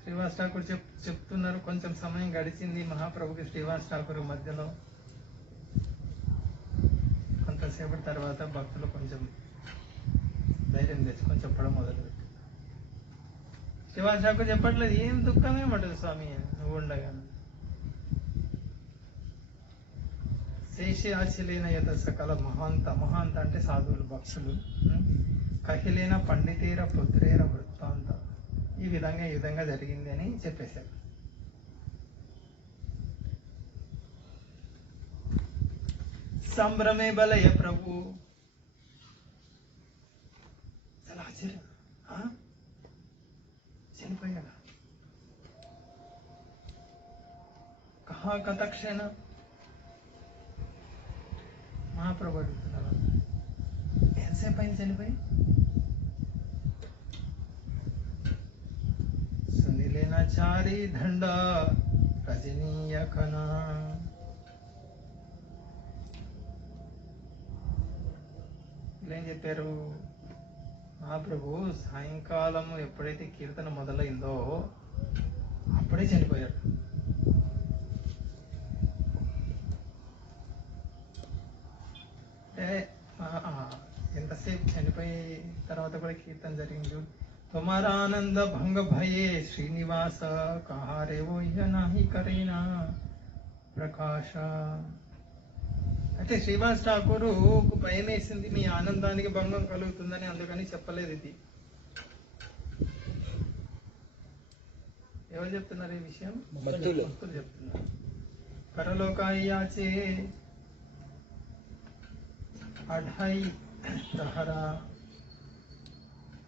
శ్రీవాస్ ఠాకూర్ చెప్తున్నారు. కొంచెం సమయం గడిచింది మహాప్రభుకి శ్రీవాస్ ఠాకూర్ మధ్యలో. కొంతసేపటి తర్వాత భక్తులు కొంచెం ధైర్యం తెచ్చుకొని చెప్పడం మొదలుపెట్టి, శ్రీవాస్ ఠాకూర్ చెప్పట్లేదు, ఏం దుఃఖమే పడదు స్వామి నువ్వు ఉండగా. శేషాశిలేన యత సకల మహాంత, మహాంత అంటే సాధువులు భక్తులు, కహిలేన పండితేర పుత్రేర వృత్తాంత. ఈ విధంగా జరిగింది అని చెప్పేశారు. సంభ్రమే బలయ ప్రభు. చాలా ఆశ్చర్యం, చనిపోయాడా? కహా కథక్షణ మహాప్రభు అడుగుతున్నారు. ఎంతసేపు అయింది చనిపోయి? సునిలేన చారి దండ రజనీయ కణ. ఏం చెప్పారు మహాప్రభు? సాయంకాలం ఎప్పుడైతే కీర్తన మొదలైందో అప్పుడే చనిపోయాడు. అంటే ఎంతసేపు చనిపోయి తర్వాత కూడా కీర్తన జరిగింది. తుమారా ఆనంద భంగ భయే శ్రీనివాస కహారేవో ఇహ నాహి కరేనా ప్రకాశ. అయితే శ్రీవాస్ ఠాకూరు భయం వేసింది, మీ ఆనందానికి భంగం కలుగుతుందని, అందుకని చెప్పలేదు ఇది. ఎవరు చెప్తున్నారు ఈ విషయం? భక్తులు చెప్తున్నారు. పరలోకాయాచే 2.5 ప్రహర,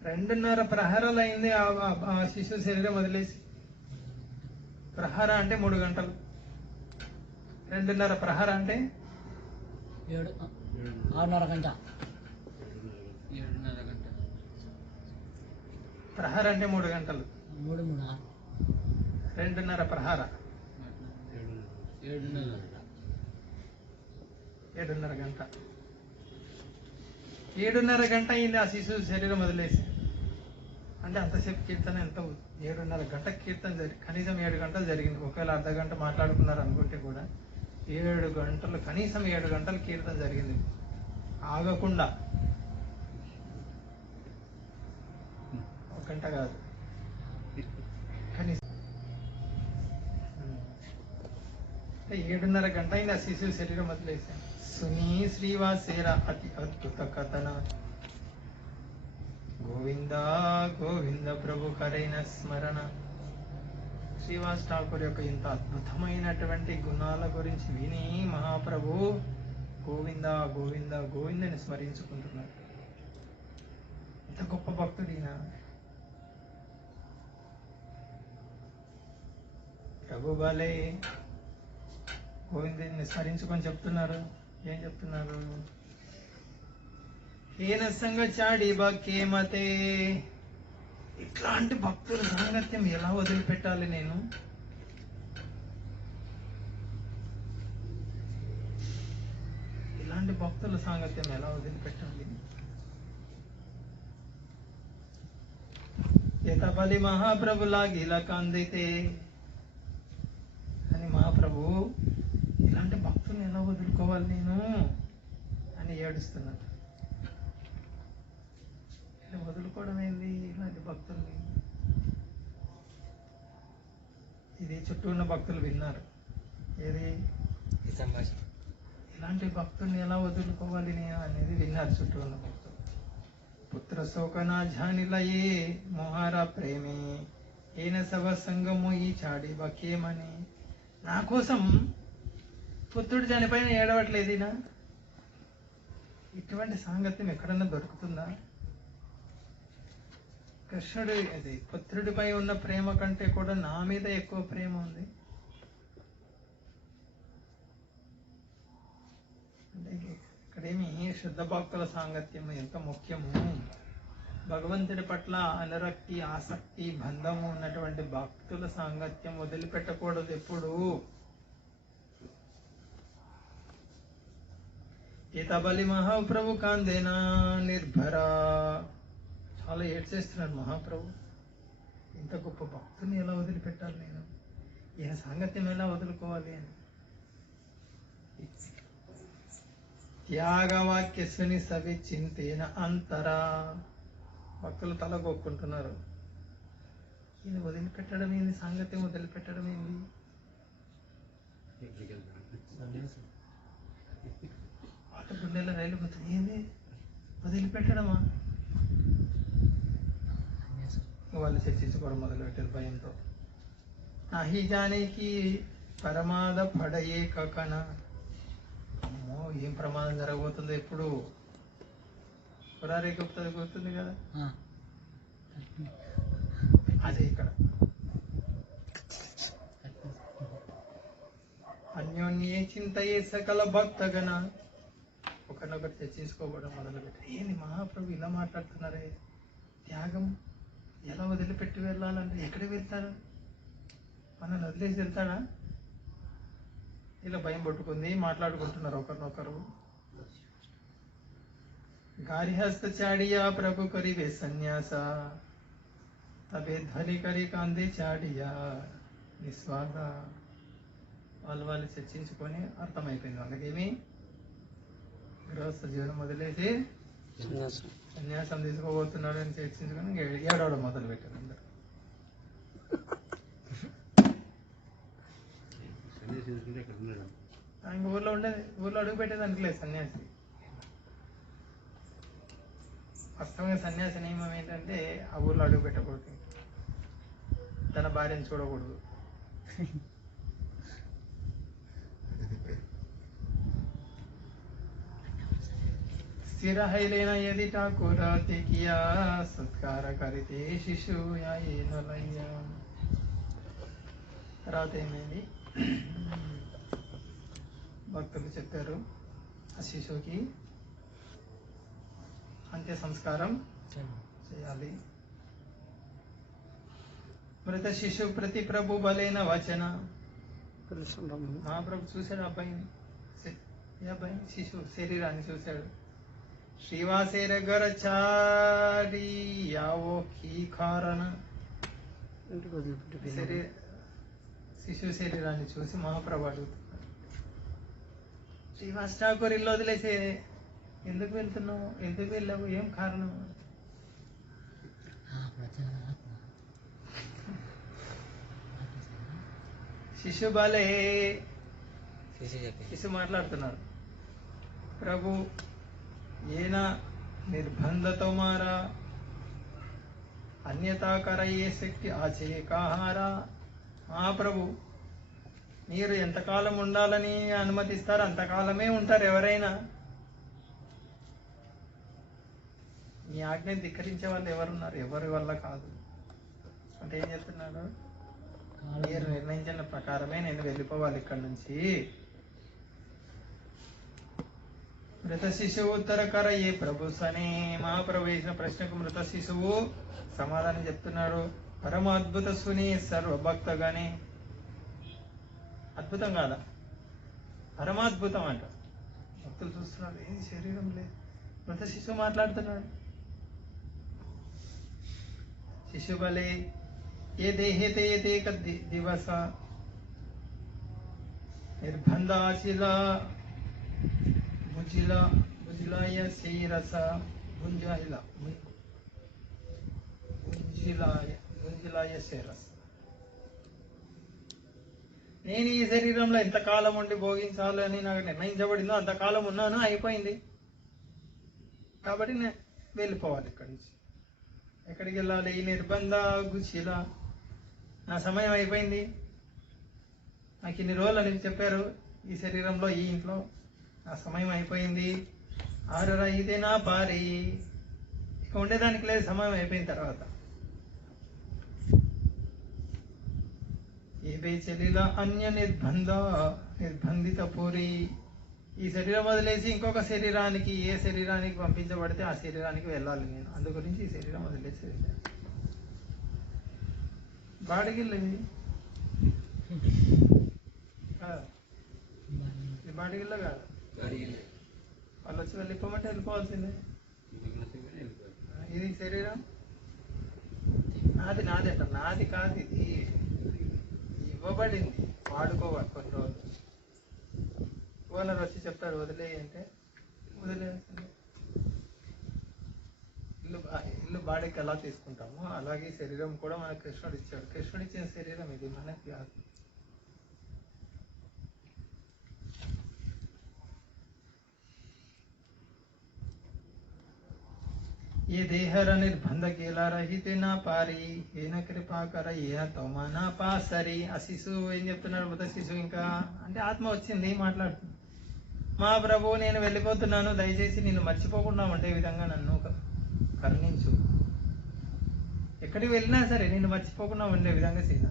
2.5 ప్రహరాలు అయింది ఆ శిశు శరీరం వదిలేసి. ప్రహర అంటే 3 గంటలు, 2.5 ప్రహర అంటే 6:30 గంట. ప్రహర అంటే 3 గంటలు, 2.5 ప్రహర 7.5 గంట. 7.5 గంట అయింది ఆ శిశువు శరీరం వదిలేసి. అంటే అంతసేపు కీర్తన ఎంత? 7.5 గంట కీర్తన కనీసం 7 గంటలు జరిగింది. ఒకవేళ అర్ధ గంట మాట్లాడుకున్నారు అనుకుంటే కూడా 7 గంటలు, కనీసం 7 గంటలు కీర్తన జరిగింది ఆగకుండా. 1 గంట కాదు కనీసం. 7.5 గంట అయింది ఆ శిశువు శరీరం వదిలేసాను. సునీ శ్రీవాసేర అతి అద్భుత కథన. గోవింద గోవింద ప్రభు కరైన స్మరణ. శ్రీవాస్ ఠాకూర్ యొక్క ఇంత అద్భుతమైనటువంటి గుణాల గురించి విని మహాప్రభు గోవింద గోవింద గోవిందని స్మరించుకుంటున్నారు. ఇంత గొప్ప భక్తుడినా ప్రభు బాలే గోవిందుని స్మరించుకొని చెప్తున్నారు. ఏం చెప్తున్నారు? హీన సంగ చాడి బాకేమతే. ఇట్లాంటి భక్తుల సాంగత్యం ఎలా వదిలిపెట్టాలి నేను? ఇలాంటి భక్తుల సాంగత్యం ఎలా వదిలిపెట్టాలి? ఏతబలి మహాప్రభులా గీలా కాందితే అని మహాప్రభు ఇలాంటి భక్తుల్ని ఎలా వదులుకోవాలి నేను అని ఏడుస్తున్నారు. వదులుకోవడం ఏంది ఇలాంటి భక్తుల్ని? ఇది చుట్టూ ఉన్న భక్తులు విన్నారు. ఏది? ఇలాంటి భక్తుల్ని ఎలా వదులుకోవాలి నేను అనేది విన్నారు చుట్టూ ఉన్న భక్తులు. పుత్ర శోకనా ఝానిలయే మొహారా ప్రేమే ఏన సవ సంగము ఈ చాడి బకేమని. నా కోసం పుత్రుడు చనిపోయిన ఏడవట్లేదినా? ఇటువంటి సాంగత్యం ఎక్కడన్నా దొరుకుతుందా? కృష్ణుడి అది పుత్రుడిపై ఉన్న ప్రేమ కంటే కూడా నా మీద ఎక్కువ ప్రేమ ఉంది. అంటే ఇక్కడేమి శుద్ధ భక్తుల సాంగత్యం ఎంత ముఖ్యము, భగవంతుడి పట్ల అనురక్తి, ఆసక్తి, బంధము ఉన్నటువంటి భక్తుల సాంగత్యం వదిలిపెట్టకూడదు ఎప్పుడు. ఏతబలి మహాప్రభు కాందేనా నిర్భరా, చాలా ఏడ్చేస్తున్నాడు మహాప్రభు. ఇంత గొప్ప భక్తుని ఎలా వదిలిపెట్టాలి నేను, ఈయన సాంగత్యం ఎలా వదులుకోవాలి అని. త్యాగవాక్యస్సుని సవి చింతేన అంతరా, భక్తులు తల గొక్కుంటున్నారు. ఈయన వదిలిపెట్టడం ఏంది, సాంగత్యం వదిలిపెట్టడం ఏంది. పాత గుండెల రైలు పోతుంది, ఏంది వదిలిపెట్టడమా. వాళ్ళు చర్చించుకోవడం మొదలుపెట్టారు భయంతో. నాహి జానేకి పరమాద పడయే కకన, అమ్మో ఏం ప్రమాదం జరగబోతుందో ఎప్పుడు. పురారే గుప్తది గుర్తుంది కదా, అదే ఇక్కడ. అన్యోన్యే చింతయే సకల భక్తగణ, ఒకరినొకరు చర్చించుకోవడం మొదలుపెట్టారు. ఏంది మహాప్రభు ఇలా మాట్లాడుతున్నారే, త్యాగం ఎలా వదిలిపెట్టి వెళ్ళాలంటే ఎక్కడికి వెళ్తారు, మనల్ని వదిలేసి వెళ్తాడా. ఇలా భయం పట్టుకుంది, మాట్లాడుకుంటున్నారు ఒకరినొకరు. గారిహస్త చాడియా ప్రభు కరివే సన్యాస, తబే ధ్వని కరి కాందే చాడియా నిస్వార్థ. వాళ్ళు చర్చించుకొని అర్థమైపోయింది వాళ్ళకేమి, గృహస్థ జీవనం వదిలేసి సన్యాసం తీసుకోబోతున్నాడు అని చర్చించుకొని ఏడవడం మొదలు పెట్టారు అందరు. ఇంక ఊర్లో ఉండేది, ఊర్లో అడుగు పెట్టేది అనుకోలేదు సన్యాసి. వాస్తవంగా సన్యాసి నియమం ఏంటంటే ఆ ఊర్లో అడుగు పెట్టకూడదు, తన భార్యను చూడకూడదు. स्थिर है लेना यदि ठाकुर ते किया सत्कार करते शिशु या ये नलैया. తర్వాత ఏమైంది, భక్తులు చెప్పారు ఆ శిశువుకి అంత్య సంస్కారం చేయాలి. మృత శిశు ప్రతి ప్రభు బలైన వచన, మహాప్రభు చూశాడు అబ్బాయిని, ఏ అబ్బాయి శిశు శరీరాన్ని చూశాడు. శ్రీవాసేర గరచారి యావో కీ కారణ, శిశు శరీరాన్ని చూసి మహాప్రభు అడుగుతున్నాడు, శ్రీవాస్ ఠాకూర్ ఇల్లు వదిలేసి ఎందుకు వెళ్తున్నావు, ఎందుకు వెళ్ళావు, ఏం కారణం. శిశు బాలే, శిశు మాట్లాడుతున్నాడు, ప్రభు ఏనా నిర్బంధ తోమారా అన్యతా కరయ్యే శక్తి ఆచే కాహారా. మహాప్రభు మీరు ఎంతకాలం ఉండాలని అనుమతిస్తారు అంతకాలమే ఉంటారు ఎవరైనా. మీ ఆజ్ఞని ధిక్కరించే వాళ్ళు ఎవరున్నారు, ఎవరి వల్ల కాదు అంటే ఏం చెప్తున్నాడు, మీరు నిర్ణయించిన ప్రకారమే నేను వెళ్ళిపోవాలి ఇక్కడి నుంచి. మృత శిశువు ఉత్తరకర ఏ ప్రభు సనే, మహాప్రభు వేసిన ప్రశ్నకు మృత శిశువు సమాధానం చెప్తున్నాడు, పరమ అద్భుత సుని సర్వభక్తగానే. అద్భుతం కాదా, పరమాద్భుతం అంట. భక్తులు చూస్తున్నారు, ఏం శరీరం లేదు, మృత శిశువు మాట్లాడుతున్నాడు. శిశు బలే ఏ దేహేతే ఏక దివస నిర్బంధాశిల భుజిలాయ శీరస భుజిలాయ శీరస. నేను ఈ శరీరంలో ఎంతకాలం ఉండి భోగించాలని నాకు నిర్ణయించబడిందో అంతకాలం ఉన్నాను, అయిపోయింది. కాబట్టి నేను వెళ్ళిపోవాలి ఇక్కడి నుంచి. ఎక్కడికి వెళ్ళాలి, ఈ నిర్బంధ గుచిల, నా సమయం అయిపోయింది. నాకు ఇన్ని రోజులు అని చెప్పారు ఈ శరీరంలో, ఈ ఇంట్లో, నా సమయం అయిపోయింది. ఆరురా ఇదే నా భారీ, ఇక ఉండేదానికి లేదు, సమయం అయిపోయిన తర్వాత ఏబే చెలిల అన్య నిర్బంధిత పూరి. ఈ శరీరం వదిలేసి ఇంకొక శరీరానికి, ఏ శరీరానికి పంపించబడితే ఆ శరీరానికి వెళ్ళాలి నేను. అందు గురించి ఈ శరీరం వదిలేసి వెళ్ళాను. బాడిగిల్లు ఇది బాడిగిల్లో కాదు. వాళ్ళు వచ్చి వెళ్ళిపోమంటే వెళ్ళిపోవాల్సిందే. ఇది శరీరం నాది అంట, నాది కాదు, ఇది ఇవ్వబడింది, వాడుకోవాలి కొన్ని రోజులు. ఓనర్ వచ్చి చెప్తాడు వదిలేయి అంటే వదిలేయాల్సిందే. ఇల్లు బాడీకి ఎలా తీసుకుంటామో అలాగే శరీరం కూడా మనకు కృష్ణుడు ఇచ్చాడు. కృష్ణుడు ఇచ్చిన శరీరం ఇది, మనకి కాదు. ये देहर निर्बंध केला रहिते ना पारी ఏన కృపాకర ఏన తోమానా పాసరి. ఆ శిశువు ఏం చెప్తున్నాడు? మొదటి శిశువు ఇంకా అంటే ఆత్మ వచ్చింది, మాట్లాడుతుంది. మా ప్రభు, నేను వెళ్ళిపోతున్నాను, దయచేసి నిన్ను మర్చిపోకుండా ఉండే విధంగా నన్ను కరుణించు. ఎక్కడికి వెళ్ళినా సరే నిన్ను మర్చిపోకుండా ఉండే విధంగా చేయ.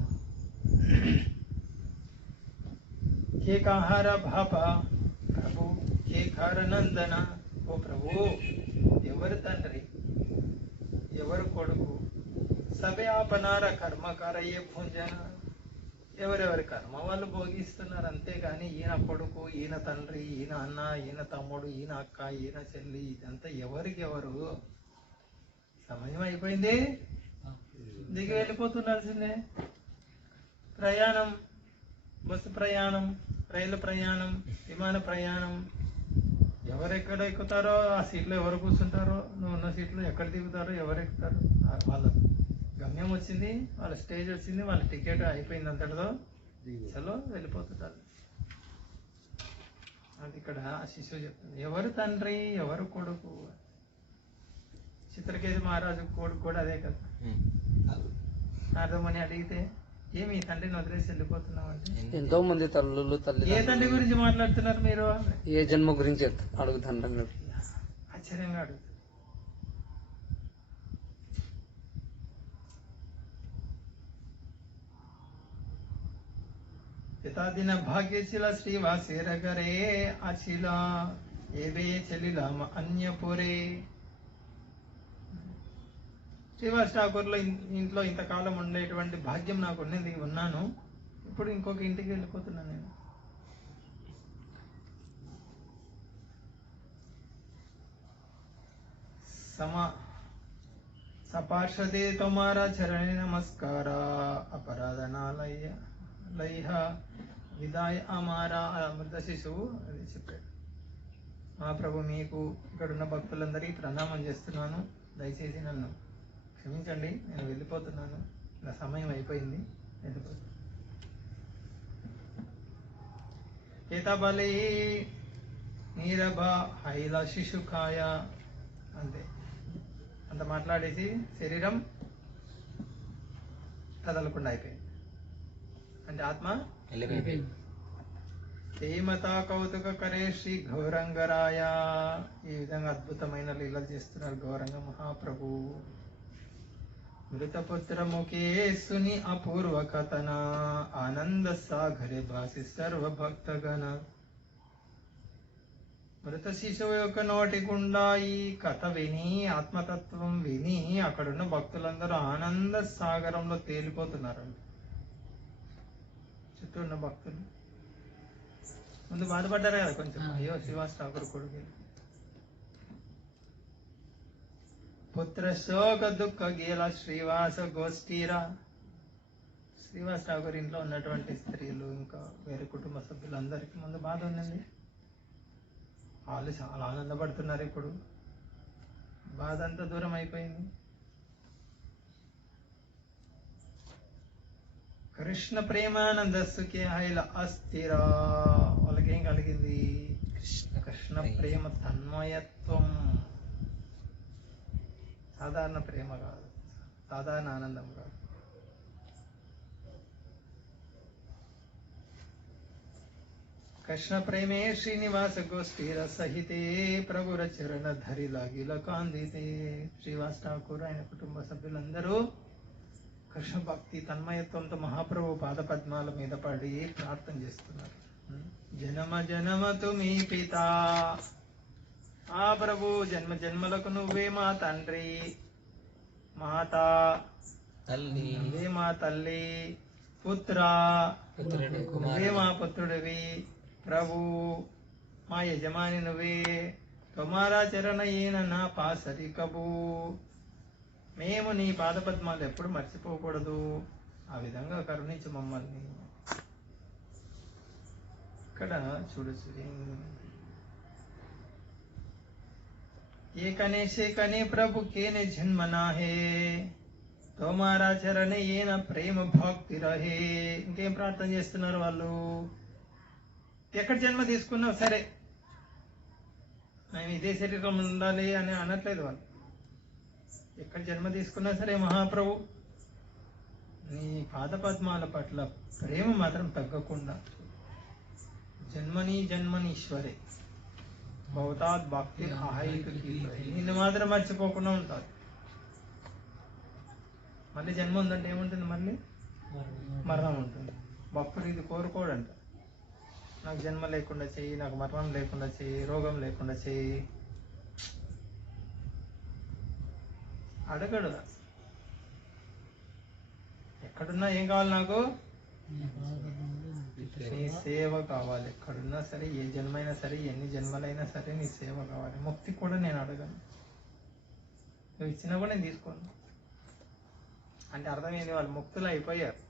కేకాహార భాప ప్రభు కేకార నందన. ఓ ప్రభు, ఎవరు తండ్రి, ఎవరు కొడుకు, సభే ఆపనార కర్మకార ఏ భుంజన. ఎవరెవరి కర్మ వాళ్ళు భోగిస్తున్నారు, అంతేగాని ఈయన కొడుకు, ఈయన తండ్రి, ఈయన అన్న, ఈయన తమ్ముడు, ఈయన అక్క, ఈయన చెల్లి, ఇదంతా ఎవరికి ఎవరు? సమయం అయిపోయింది, దిగి వెళ్ళిపోతున్నాల్సిందే. ప్రయాణం, బస్సు ప్రయాణం, రైలు ప్రయాణం, విమాన ప్రయాణం, ఎవరెక్కడ ఎక్కుతారో ఆ సీట్లో ఎవరు కూర్చుంటారో, నువ్వు ఉన్న సీట్లో ఎక్కడ దిగుతారో, ఎవరు ఎక్కుతారో, వాళ్ళ గమ్యం వచ్చింది, వాళ్ళ స్టేజ్ వచ్చింది, వాళ్ళ టికెట్ అయిపోయింది, అంతటితో అసలు వెళ్ళిపోతుంటారు. అది ఇక్కడ ఆ శిశువు చెప్తుంది. ఎవరు తండ్రి, ఎవరు కొడుకు. చిత్రకేతు మహారాజు కొడుకు కూడా అదే కదా. నారదముని అడిగితే ఏమి తండ్రిని వదిలేసి వెళ్ళిపోతున్నావు అంటే, ఎంతో మంది తల్లులు ఏ తండ్రి గురించి మాట్లాడుతున్నారు మీరు? ఏ జన్మ గురించి అడుగుతాను. ఆశ్చర్యంగా అడుగుతారు. పితాదిన భాగ్యశిల శ్రీవాసేరగరే అశిల ఏవే చెలిలామ అన్యపురే. శ్రీవాస్ ఠాకూర్లో ఇంట్లో ఇంతకాలం ఉండేటువంటి భాగ్యం నాకు ఉన్నాను. ఇప్పుడు ఇంకొక ఇంటికి వెళ్ళిపోతున్నాను నేను. సపార్షదే తొమారా చరణి నమస్కార అపరాధనాలయ లయ విదాయ అమారా. అమృత శిశువు అది చెప్పాడు. మా ప్రభు, మీకు ఇక్కడున్న భక్తులందరికీ ప్రణామం చేస్తున్నాను, దయచేసి నన్ను క్షమించండి, నేను వెళ్ళిపోతున్నాను, నా సమయం అయిపోయింది, వెళ్ళిపోతున్నాను. కేతాబలి నీరభ హైల శిశుకాయ. అంతే, అంత మాట్లాడేసి శరీరం కదలకుండా అయిపోయింది. అంటే ఆత్మ ధీమత కౌతుక కరే శ్రీ గౌరంగరాయ. ఈ విధంగా అద్భుతమైన లీలలు చేస్తున్నారు గౌరంగ మహాప్రభు. మృతపుత్ర ముఖేసుని అపూర్వ కథన ఆనంద సాగరే భాసి సర్వభక్తగణ. మృత శిశువు యొక్క నోటి గుండా ఈ కథ విని, ఆత్మతత్వం విని అక్కడున్న భక్తులందరూ ఆనంద సాగరంలో తేలిపోతున్నారండి. చుట్టూ ఉన్న భక్తులు ముందు బాధపడ్డారు కదా కొంచెం, అయ్యో శ్రీవాస్ ఠాకూర్ కొడుకు. పుత్ర శోక దుఃఖ గీల శ్రీవాస గోష్ఠీరా. శ్రీవాస్ ఠాకూర్ ఇంట్లో ఉన్నటువంటి స్త్రీలు ఇంకా వేరే కుటుంబ సభ్యులందరికీ ముందు బాధ ఉందండి. వాళ్ళు చాలా ఆనందపడుతున్నారు. ఇప్పుడు బాధ అంతా దూరం అయిపోయింది. కృష్ణ ప్రేమానంద సుఖే హైల అస్థిరా. వాళ్ళకేం కలిగింది? కృష్ణ ప్రేమ తన్మయత్వం. సాధారణ ప్రేమ కాదు, సాధారణ ఆనందం కాదు. కృష్ణ ప్రేమే శ్రీనివాస గోష్ఠీర సహితే ప్రభుర చరణ ధరి లాగిల కాందితే. శ్రీవాస్ ఠాకూర్ ఆయన కుటుంబ సభ్యులందరూ కృష్ణ భక్తి తన్మయత్వంతో మహాప్రభు పాద పద్మాల మీద పడి ప్రార్థన చేస్తున్నారు. జనమ జనమ తుమి పిత, ఆ ప్రభు జన్మ జన్మలకు నువ్వే మా తండ్రి, మాత తల్లి నువ్వే మా తల్లి, పుత్ర పుత్రుడు నువ్వే కుమారుడు మా పుత్రుడివి, ప్రభు మా యజమాని నువ్వే, తుమారా చరణ ఈయన నా పాసరి కబూ, మేము నీ పాదపద్మాలు ఎప్పుడు మర్చిపోకూడదు, ఆ విధంగా కరుణించు మమ్మల్ని. ఇక్కడ చూడొచ్చు, ఏ కనే శే కనే ప్రభు కేనే జన్మనా హే, తోమారా చరణ ఏన ప్రేమ భక్తి రహే. ఇంకేం ప్రార్థన చేస్తున్నారు వాళ్ళు? ఎక్కడ జన్మ తీసుకున్నా సరే మేము ఇదే శరీరం ఉండాలి అని అనట్లేదు వాళ్ళు. ఎక్కడ జన్మ తీసుకున్నా సరే మహాప్రభు నీ పాదపద్మాల పట్ల ప్రేమ మాత్రం తగ్గకుండా, జన్మని జన్మనీశ్వరే భవతాత్ భక్తి ఆహైతు, నిన్ను మాత్రం మర్చిపోకుండా ఉంటారు. మళ్ళీ జన్మ ఉందంటే ఏముంటుంది? మళ్ళీ మరణం ఉంటుంది. భక్తుడు ఇది కోరుకోడంట, నాకు జన్మ లేకుండా చెయ్యి, నాకు మరణం లేకుండా చెయ్యి, రోగం లేకుండా చెయ్యి అడగడు. ఎక్కడున్నా ఏం కావాలి? నాకు నీ సేవ కావాలి. ఎక్కడున్నా సరే, ఏ జన్మైనా సరే, ఎన్ని జన్మలైనా సరే నీ సేవ కావాలి. ముక్తి కూడా నేను అడగను, నువ్వు ఇచ్చినా కూడా నేను తీసుకోను. అంటే అర్థం ఏంటి? వాళ్ళు ముక్తులు అయిపోయారు.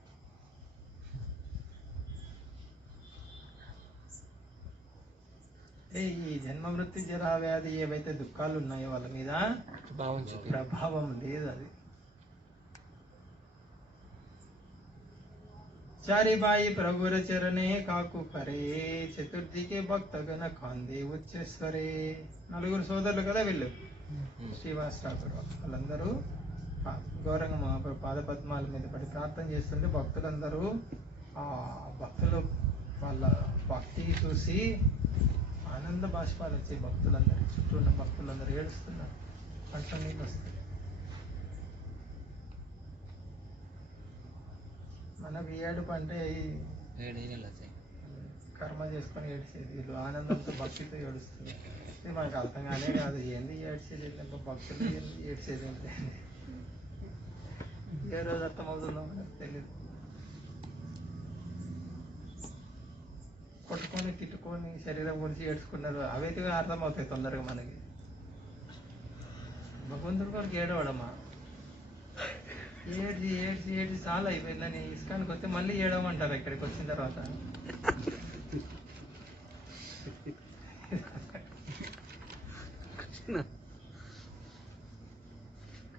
ఈ జన్మ మృత్యు జరా వ్యాధి ఏవైతే దుఃఖాలు ఉన్నాయో వాళ్ళ మీద ప్రభావం లేదు. అది చారిబాయి ప్రభుర చరణే కాకు కరే, చతుర్థికి భక్తగణ కాందే ఉచ్చేశ్వరే. నలుగురు సోదరులు కదా వీళ్ళు, శ్రీవాస్ ఠాకూర్ వాళ్ళందరూ గౌరంగ మహాప్రభు పాదపద్మాల మీద పడి ప్రార్థన చేస్తుంటే భక్తులందరూ, ఆ భక్తులు వాళ్ళ భక్తి చూసి ఆనంద బాష్పాలు వచ్చే భక్తులందరూ, చుట్టూ ఉన్న భక్తులందరూ ఏడుస్తున్నారు, కంట నీళ్ళు వస్తాయి. మనకు ఏడుపు అంటే కర్మ చేసుకొని ఏడ్చేది, వీళ్ళు ఆనందంతో భక్తితో ఏడుస్తున్నారు. ఇది మనకు అర్థం కానే కాదు, ఏంది ఏడ్చేది ఏంటంటే భక్తులు ఏంది ఏడ్చేది ఏంటి, ఏ రోజు అర్థమవుతుందో మనకు తెలియదు. కొట్టుకొని తిట్టుకొని శరీరం గురించి ఏడ్చుకున్నారు, అవైతే అర్థమవుతాయి తొందరగా మనకి. భగవంతుడి కొరకు ఏడవడమా? ఏడ్చి ఏడ్చి ఏడ్చి చాలా అయిపోయిందని ఇస్కానికి వస్తే మళ్ళీ ఏడవమంటారు ఇక్కడికి వచ్చిన తర్వాత.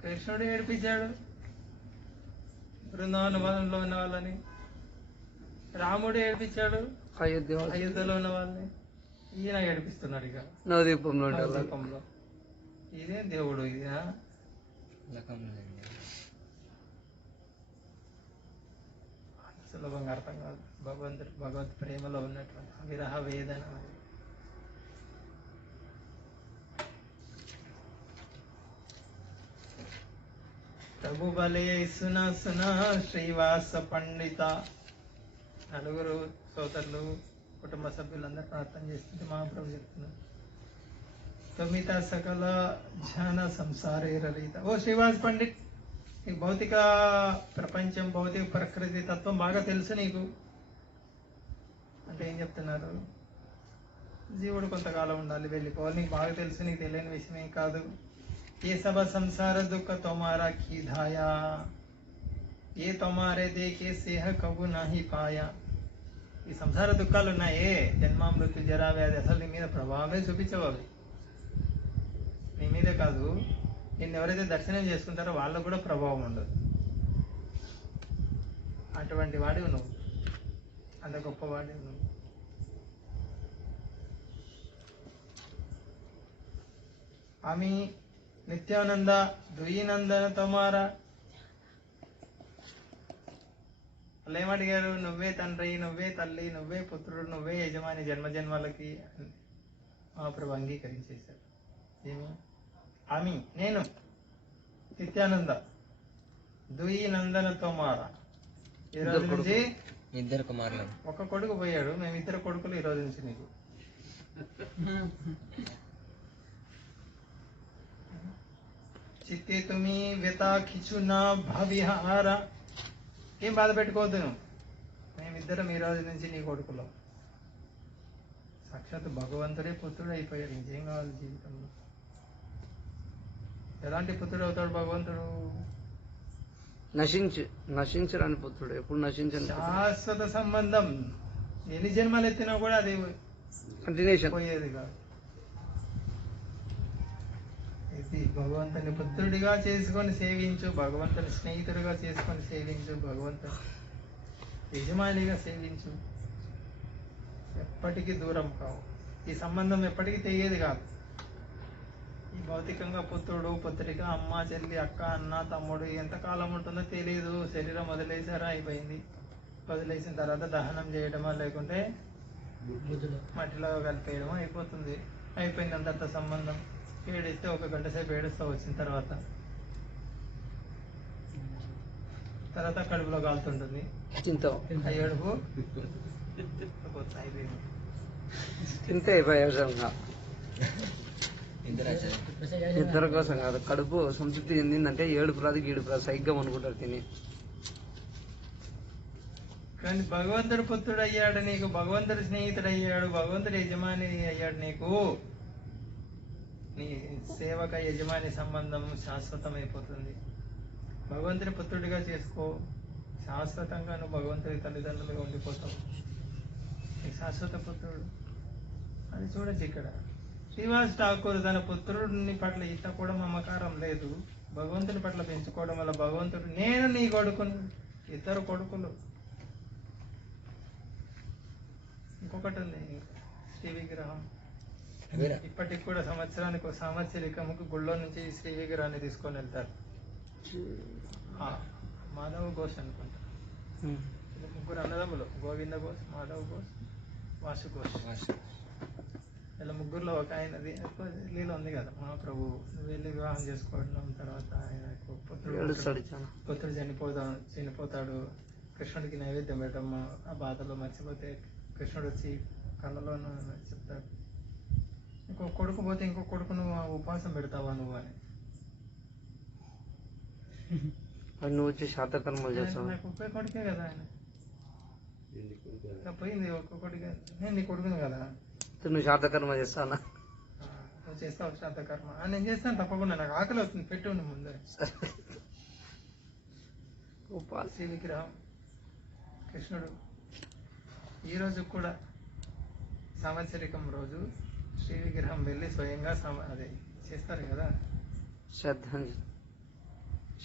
కృష్ణుడు ఏడిపించాడు బృందావన వనంలో ఉన్న వాళ్ళని, రాముడు ఏడిపించాడు అయోధ్యలో ఉన్న వాళ్ళని, ఈయన ఏడిపిస్తున్నాడు ఇక నవదీపంలో. ఇదేం దేవుడు ఇది? సులభంగా అర్థం కాదు. భగవత్ ప్రేమలో ఉన్నటువంటి విరహ వేదన. ప్రభు బలే సున సున శ్రీవాస పండిత. నలుగురు సోదరులు కుటుంబ సభ్యులందరూ ప్రార్థన చేస్తుంటే మహాప్రభు చెప్తున్నారు, తమిత సకల జ్ఞాన సంసారే రలిత. ఓ శ్రీవాస్ పండిత్, ఈ భౌతిక ప్రపంచం, భౌతిక ప్రకృతి తత్వం బాగా తెలుసు నీకు అంటే ఏం చెప్తున్నారు? జీవుడు కొంతకాలం ఉండాలి, వెళ్ళిపోవాలి, నీకు బాగా తెలుసు, నీకు తెలియని విషయం ఏం కాదు. ఏ సభ సంసార దుఃఖ తొమారా కీధాయా, ఏ తొమారే దేకే సేహ కబు నాహి పాయా. ఈ సంసార దుఃఖాలు ఉన్నాయే, జన్మ మృత్యు జరా వ్యాధి, అసలు నీ మీద ప్రభావమే చూపించవు. అవి నీ మీదే కాదు, నిన్ను ఎవరైతే దర్శనం చేసుకుంటారో వాళ్ళకు కూడా ప్రభావం ఉండదు. అటువంటి వాడివి నువ్వు, అంత గొప్పవాడివి నువ్వు. ఆమె నిత్యానంద ద్వీనందన తమారా. వాళ్ళు ఏమడిగారు? నువ్వే తండ్రి, నువ్వే తల్లి, నువ్వే పుత్రుడు, నువ్వే యజమాని జన్మ జన్మలకి. మహాప్రభు అంగీకరించేశారు. ఏమి? ఆమె నేను నిత్యానంద, దుయి నందన తోమారా. ఈ రోజు ఇద్దరు నుంచి ఇద్దరు కుమారులు. ఒక కొడుకు పోయాడు, మేము ఇద్దరు కొడుకులు ఈ రోజు నుంచి నీకు. చిత్తే తుమి వ్యతా కిచునా భవిహార. ఏం బాధ పెట్టుకోవద్దు నువ్వు, మేమిద్దరం ఈ రోజు నుంచి నీ కొడుకులో. సాక్షాత్ భగవంతుడే పుత్రుడు అయిపోయాడు, ఇంకేం కావాలి జీవితంలో. ఎలాంటి పుత్రుడు అవుతాడు భగవంతుడు? నశించరాని పుత్రుడు, ఎప్పుడు నశించని శాశ్వత సంబంధం. ఎన్ని జన్మలు ఎత్తినా కూడా అది కంటిన్యూషన్. పోయేది కాదు. ఇది భగవంతుని పుత్రుడిగా చేసుకొని సేవించు, భగవంతుని స్నేహితుడిగా చేసుకొని సేవించు, భగవంతుని యజమానిగా సేవించు. ఎప్పటికీ దూరం కావు, ఈ సంబంధం ఎప్పటికీ తెగేది కాదు. ఈ భౌతికంగా పుత్రుడు పుత్రిక, అమ్మ చెల్లి, అక్క అన్న తమ్ముడు ఎంతకాలం ఉంటుందో తెలియదు. శరీరం వదిలేసారా అయిపోయింది. వదిలేసిన తర్వాత దహనం చేయడమా లేకుంటే మట్టిలో కలిపేయడమో అయిపోతుంది. అయిపోయింది అంత సంబంధం. ఏడిస్తే ఒక గంట సేపు ఏడుస్తూ వచ్చిన తర్వాత కడుపులో కాలుతుంటుంది. ఆ ఏడుపు అయిపోయింది. తింటే ప్రయోజనంగా ఇద్దరు వచ్చారు. ఇద్దరి కోసం కాదు, కడుపు సంతృప్తి చెందిందంటే ఏడుపు రాదు గీడుపు రాదు, సైగ్గా అనుకుంటారు తిని. కానీ భగవంతుడు పుత్రుడు అయ్యాడు నీకు, భగవంతుడు స్నేహితుడు అయ్యాడు, భగవంతుడు యజమాని అయ్యాడు నీకు. నీ సేవక యజమాని సంబంధం శాశ్వతమైపోతుంది. భగవంతుని పుత్రుడిగా చేసుకో, శాశ్వతంగా నువ్వు భగవంతుడి తల్లిదండ్రులుగా ఉండిపోతావు. నీ శాశ్వత పుత్రుడు అది చూడొచ్చు ఇక్కడ. శ్రీనివాస్ ఠాకూర్ తన పుత్రుడిని పట్ల ఇంత కూడా మమకారం లేదు, భగవంతుని పట్ల పెంచుకోవడం వల్ల భగవంతుడు నేను నీ కొడుకును, ఇద్దరు కొడుకులు. ఇంకొకటి ఉంది శ్రీ విగ్రహం. ఇప్పటికి కూడా సంవత్సరానికి ఒక సంవత్సరికముకు గుళ్ళో నుంచి శ్రీ విగ్రహాన్ని తీసుకొని వెళ్తారు. మాధవ్ ఘోష్ అనుకుంటా, ముగ్గురు అన్నదమ్ములు, గోవింద ఘోష్, మాధవ్ ఘోష్, వాసు ఘోష్. ఇలా ముగ్గురులో ఒక ఆయన లీల ఉంది కదా, మహాప్రభు వెళ్ళి వివాహం చేసుకోవడం తర్వాత ఆయన పుత్రుడు చనిపోతాడు. కృష్ణుడికి నైవేద్యం పెట్టడం, ఆ బాధలో మర్చిపోతే కృష్ణుడు వచ్చి కళ్ళలో చెప్తాడు, ఇంకో కొడుకు పోతే ఇంకో కొడుకు నువ్వు ఉపవాసం పెడతావా నువ్వు అని. నువ్వు వచ్చి శాతకర్మలు చేస్తావు. నాకు ఒకే కొడుకే కదా ఆయన, పోయింది ఒక్కొక్కడిగా. నేను నీ కొడుకును కదా, నువ్వు శాతకర్మ చేస్తానా? నువ్వు చేస్తావు శాతకర్మ? నేను చేస్తాను తప్పకుండా, నాకు ఆకలి అవుతుంది, పెట్టు ముందే. శ్రీ విగ్రహం కృష్ణుడు ఈ రోజు కూడా సంవత్సరికం రోజు శ్రీ విగ్రహం వెళ్ళి స్వయంగా అదే చేస్తారు కదా,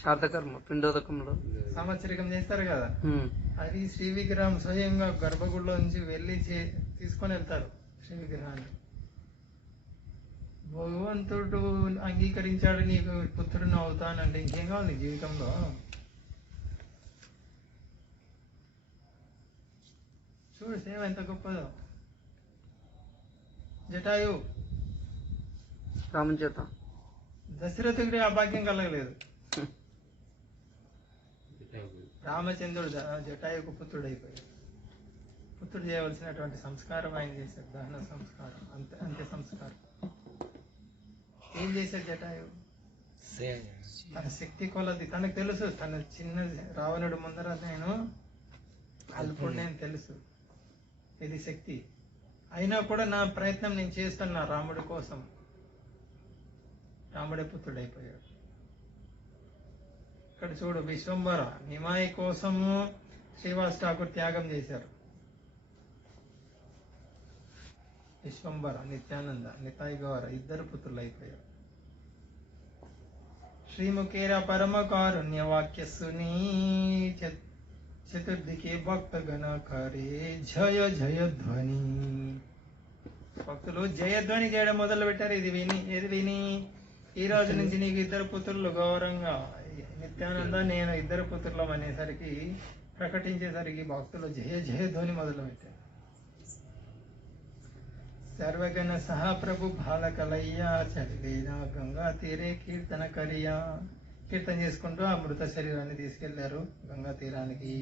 శాతకర్మ పిండోదకంలో సంవత్సరికం చేస్తారు కదా. అది శ్రీ విగ్రహం స్వయంగా గర్భగుడిలో నుంచి వెళ్ళి తీసుకొని వెళ్తారు శ్రీ విగ్రహాన్ని. భగవంతుడు అంగీకరించాడు, నీకు పుత్రుడు అవుతానంటే ఇంకేం కావాలి జీవితంలో? చూడు సేవ ఎంత గొప్పదో. జటాయు రామచేత దశరథుడికి ఆ భాగ్యం కలగలేదు. రామచంద్రుడు జటాయుకు పుత్రుడు అయిపోయాడు. పుత్రుడు చేయవలసినటువంటి సంస్కారం ఆయన చేశాడు, దహన సంస్కారం, అంత్య సంస్కారం. ఏం చేశాడు జటాయు? తన శక్తి కొలది, తనకు తెలుసు తన చిన్న రావణుడు ముందర నేను అల్పుడిని అని తెలుసు, ఇది శక్తి. అయినా కూడా నా ప్రయత్నం నేను చేస్తున్నా రాముడి కోసం. రాముడే పుత్రుడైపోయాడు. ఇక్కడ చూడు, విశ్వంబర నిమాయి కోసము శ్రీవాస్ ఠాకూర్ త్యాగం చేశారు. విశ్వంబర, నిత్యానంద, నితాయి గౌర ఇద్దరు పుత్రులు అయిపోయారు. శ్రీముఖేర పరమ కారుణ్య వాక్య సునీ చతుర్థికి భక్త గణకారే జయ జయ ధ్వని. భక్తులు జయధ్వని చేయడం మొదలు పెట్టారు. ఇది విని ఈ రోజు నుంచి నీకు ఇద్దరు పుత్రులు గౌరవంగా నిత్యానంద నేను ఇద్దరు పుత్రులం అనేసరికి ప్రకటించేసరికి భక్తులు జయ జయధ్వని మొదలు పెట్టారు. సర్వగణ సహా ప్రభు బాలకలయ్యా చదివేనా గంగా తీరే కీర్తన కరియా. కీర్తన చేసుకుంటూ ఆ మృత శరీరాన్ని తీసుకెళ్లారు గంగా తీరానికి.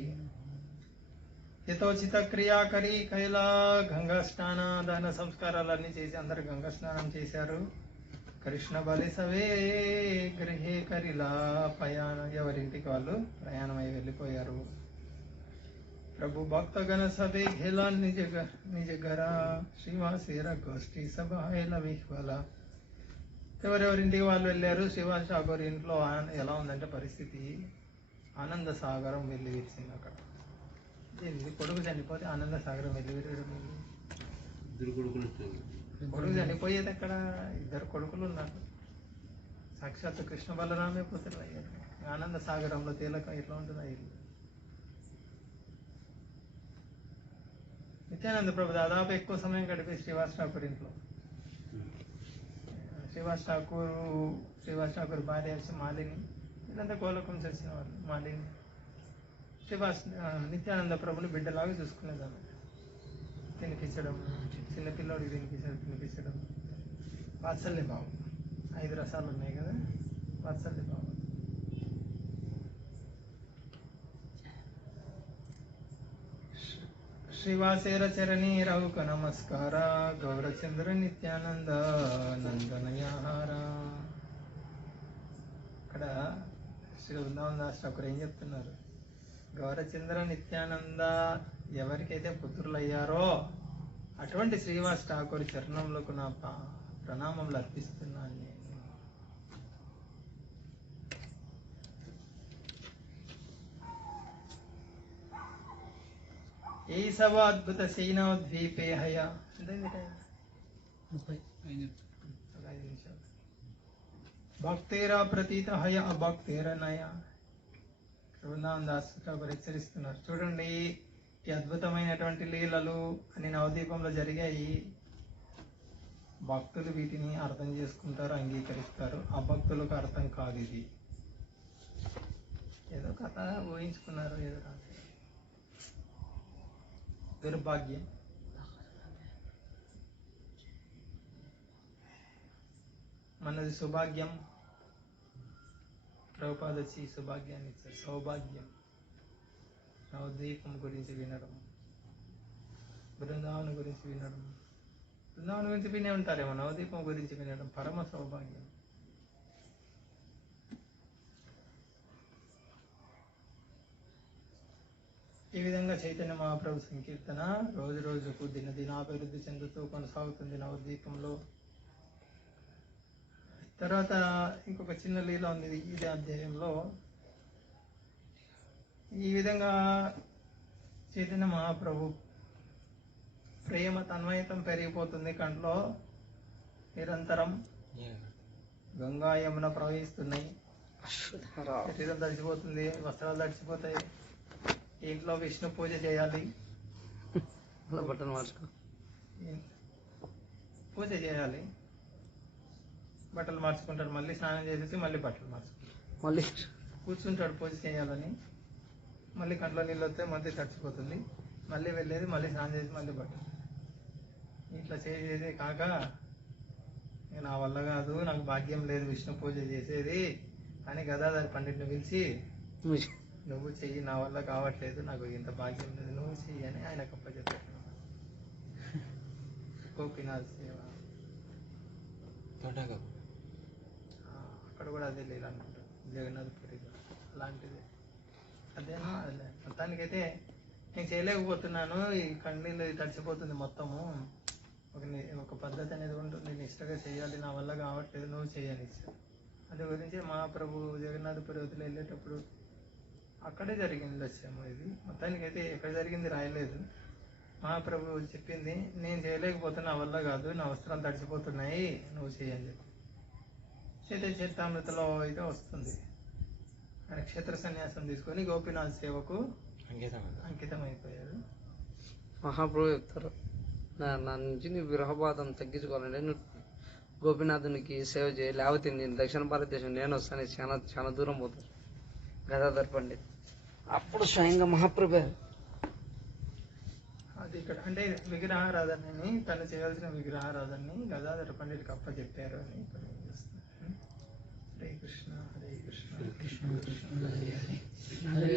యథోచిత క్రియాకరి కైలా గంగా స్నాన దాన సంస్కారాలన్నీ చేసి అందరు గంగా స్నానం చేశారు. కృష్ణ బలి సవే గృహే కరిలా ప్రయాణ ఎవరింటికి వాళ్ళు ప్రయాణమై వెళ్ళిపోయారు. ప్రభు భక్తగణ సభే ఘేలా నిజ గర శ్రీవాసేర గోష్ఠి సభ విహ్వల. ఎవరెవరింటికి వాళ్ళు వెళ్ళారు. శ్రీవాస్ ఠాకూర్ ఇంట్లో ఎలా ఉందంటే పరిస్థితి ఆనంద సాగరం వెళ్ళి విరిచింది. అక్కడ కొడుకు చనిపోతే ఆనంద సాగరం వెళ్ళి విరగడం. కొడుకు చనిపోయేది అక్కడ ఇద్దరు కొడుకులు ఉన్నారు. సాక్షాత్ కృష్ణ బలరామే పుత్రులు అయ్యారు. ఆనంద సాగరంలో తేలక ఎట్లా ఉంటుంది అయ్యి. నిత్యానంద ప్రభు దాదాపు ఎక్కువ సమయం గడిపే శ్రీవాస్ ఠాకూర్ ఇంట్లో. శ్రీవాస్ ఠాకూర్ భార్య మాలిని, వీళ్ళంతా గోలోకం చేసిన వాళ్ళు. మాలిని నిత్యానంద ప్రభుని బిడ్డలాగా చూసుకునేదాన్ని. తినిపించడం, చిన్నపిల్లోడికి తినిపించడం, వాత్సల్య భావం. 5 రసాలు ఉన్నాయి కదా, వాత్సల్య భావం. శ్రీవాసేర చరణి రఘుక నమస్కార గౌరచంద్ర నిత్యానంద నందనయాహార. ఇక్కడ శ్రీ వృందావన దాస్ ఠాకూర్ ఏం చెప్తున్నారు? గౌరచంద్ర నిత్యానంద ఎవరికైతే పుత్రులు అయ్యారో అటువంటి శ్రీవాస్ ఠాకూర్ చరణంలోకి నా ప్రణామములు అర్పిస్తున్నాను నేను. ఏ సవ అద్భుత శైనోద్వీపే హయ. అంటే 5 నిమిషాలు. భక్తేరా ప్రతీత హయ అభక్తేర నయ. వృందావన దాస్ ఠాకూర్ హెచ్చరిస్తున్నారు. చూడండి, ఈ అద్భుతమైనటువంటి లీలలు అని నవదీపంలో జరిగాయి. భక్తులు వీటిని అర్థం చేసుకుంటారు, అంగీకరిస్తారు. అభక్తులకు అర్థం కాదు. ఇది ఏదో కథ ఊహించుకున్నారు, ఏదో రాదు. దుర్భాగ్యం. మనది సౌభాగ్యం. ప్రభుపాద వచ్చి సౌభాగ్యాన్ని ఇచ్చారు. సౌభాగ్యం నవద్వీపం గురించి వినడం, బృందావనం గురించి వినడం. బృందావనం గురించి వినే ఉంటారేమో, నవద్వీపం గురించి వినడం పరమ సౌభాగ్యం. ఈ విధంగా చైతన్య మహాప్రభు సంకీర్తన రోజు రోజుకు దినాభివృద్ధి చెందుతూ కొనసాగుతుంది నవద్వీపంలో. తర్వాత ఇంకొక చిన్న లీల ఉంది ఇదే అధ్యాయంలో. ఈ విధంగా చైతన్య మహాప్రభు ప్రేమ తన్మయతం పెరిగిపోతుంది. కంట్లో నిరంతరం గంగా యమున ప్రవహిస్తున్నాయి. శరీరం తడిచిపోతుంది, వస్త్రాలు తడిచిపోతాయి. ఇంట్లో విష్ణు పూజ చేయాలి, బట్టలు మార్చుకో, పూజ చేయాలి. బట్టలు మార్చుకుంటాడు, మళ్ళీ స్నానం చేసేసి మళ్ళీ బట్టలు మార్చుకుంటాడు, మళ్ళీ కూర్చుంటాడు పూజ చేయాలని. మళ్ళీ కంట్లో నీళ్ళు వస్తే మళ్ళీ తడిచిపోతుంది, మళ్ళీ వెళ్ళేది, మళ్ళీ స్నానం చేసి మళ్ళీ బట్టలు. ఇట్లా చేసేది కాక నా వల్ల కాదు, నాకు భాగ్యం లేదు విష్ణు పూజ చేసేది అని గదాధర్ పండిట్ని పిలిచి, నువ్వు చెయ్యి, నా వల్ల కావట్లేదు, నాకు ఇంత భాగ్యం లేదు, నువ్వు చెయ్యి అని ఆయన కప్పచెప్పాడు. గోపీనాథ్ సేవ అక్కడ కూడా అదే లేదు అనుకుంటా, జగన్నాథపురిలో అలాంటిది. అదేనా అదే. మొత్తానికైతే నేను చేయలేకపోతున్నాను, ఈ కన్నీళ్ళు తడిచిపోతుంది మొత్తము. ఒక పద్ధతి అనేది ఉంటుంది, నిష్టగా చేయాలి, నా వల్ల కావట్లేదు, నువ్వు చేయని ఇచ్చావు. అది గురించి మహాప్రభు జగన్నాథపురి వదిలి వెళ్ళేటప్పుడు అక్కడే జరిగింది వచ్చాము. ఇది మొత్తానికైతే ఎక్కడ జరిగింది రాయలేదు. మహాప్రభు చెప్పింది, నేను చేయలేకపోతున్నా, నా వల్ల కాదు, నా వస్త్రాలు తడిచిపోతున్నాయి, నువ్వు చేయని చెప్పి. చరితామృతలో అయితే వస్తుంది. ఆయన క్షేత్ర సన్యాసం తీసుకొని గోపీనాథ్ సేవకు అంకితం అయిపోయారు. మహాప్రభు చెప్తారు, నా నుంచి నీ విరహబాధను తగ్గించుకోవాలంటే నువ్వు గోపీనాథునికి సేవ చేయి, లేకపోతే నేను దక్షిణ భారతదేశం నేను వస్తాను, చాలా చాలా దూరం పోతాను. గదాధర్ పండిత్ అప్పుడు స్వయంగా మహాప్రభు అది ఇక్కడ అంటే విగ్రహారాధనని, తను చేయాల్సిన విగ్రహారాధనని గదాధర పండిట్కి అప్పచెప్పారు అని ఇక్కడ చూస్తున్నాను. कृष्ण हरे कृष्ण कृष्ण कृष्ण हरे हरे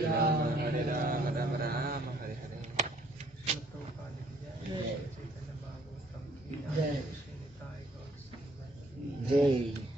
हरे राम राम राम हरे हरे श्रील प्रभुपाद की जय जय। चैतन्य भागवतम की जय। श्री निताई गौर जय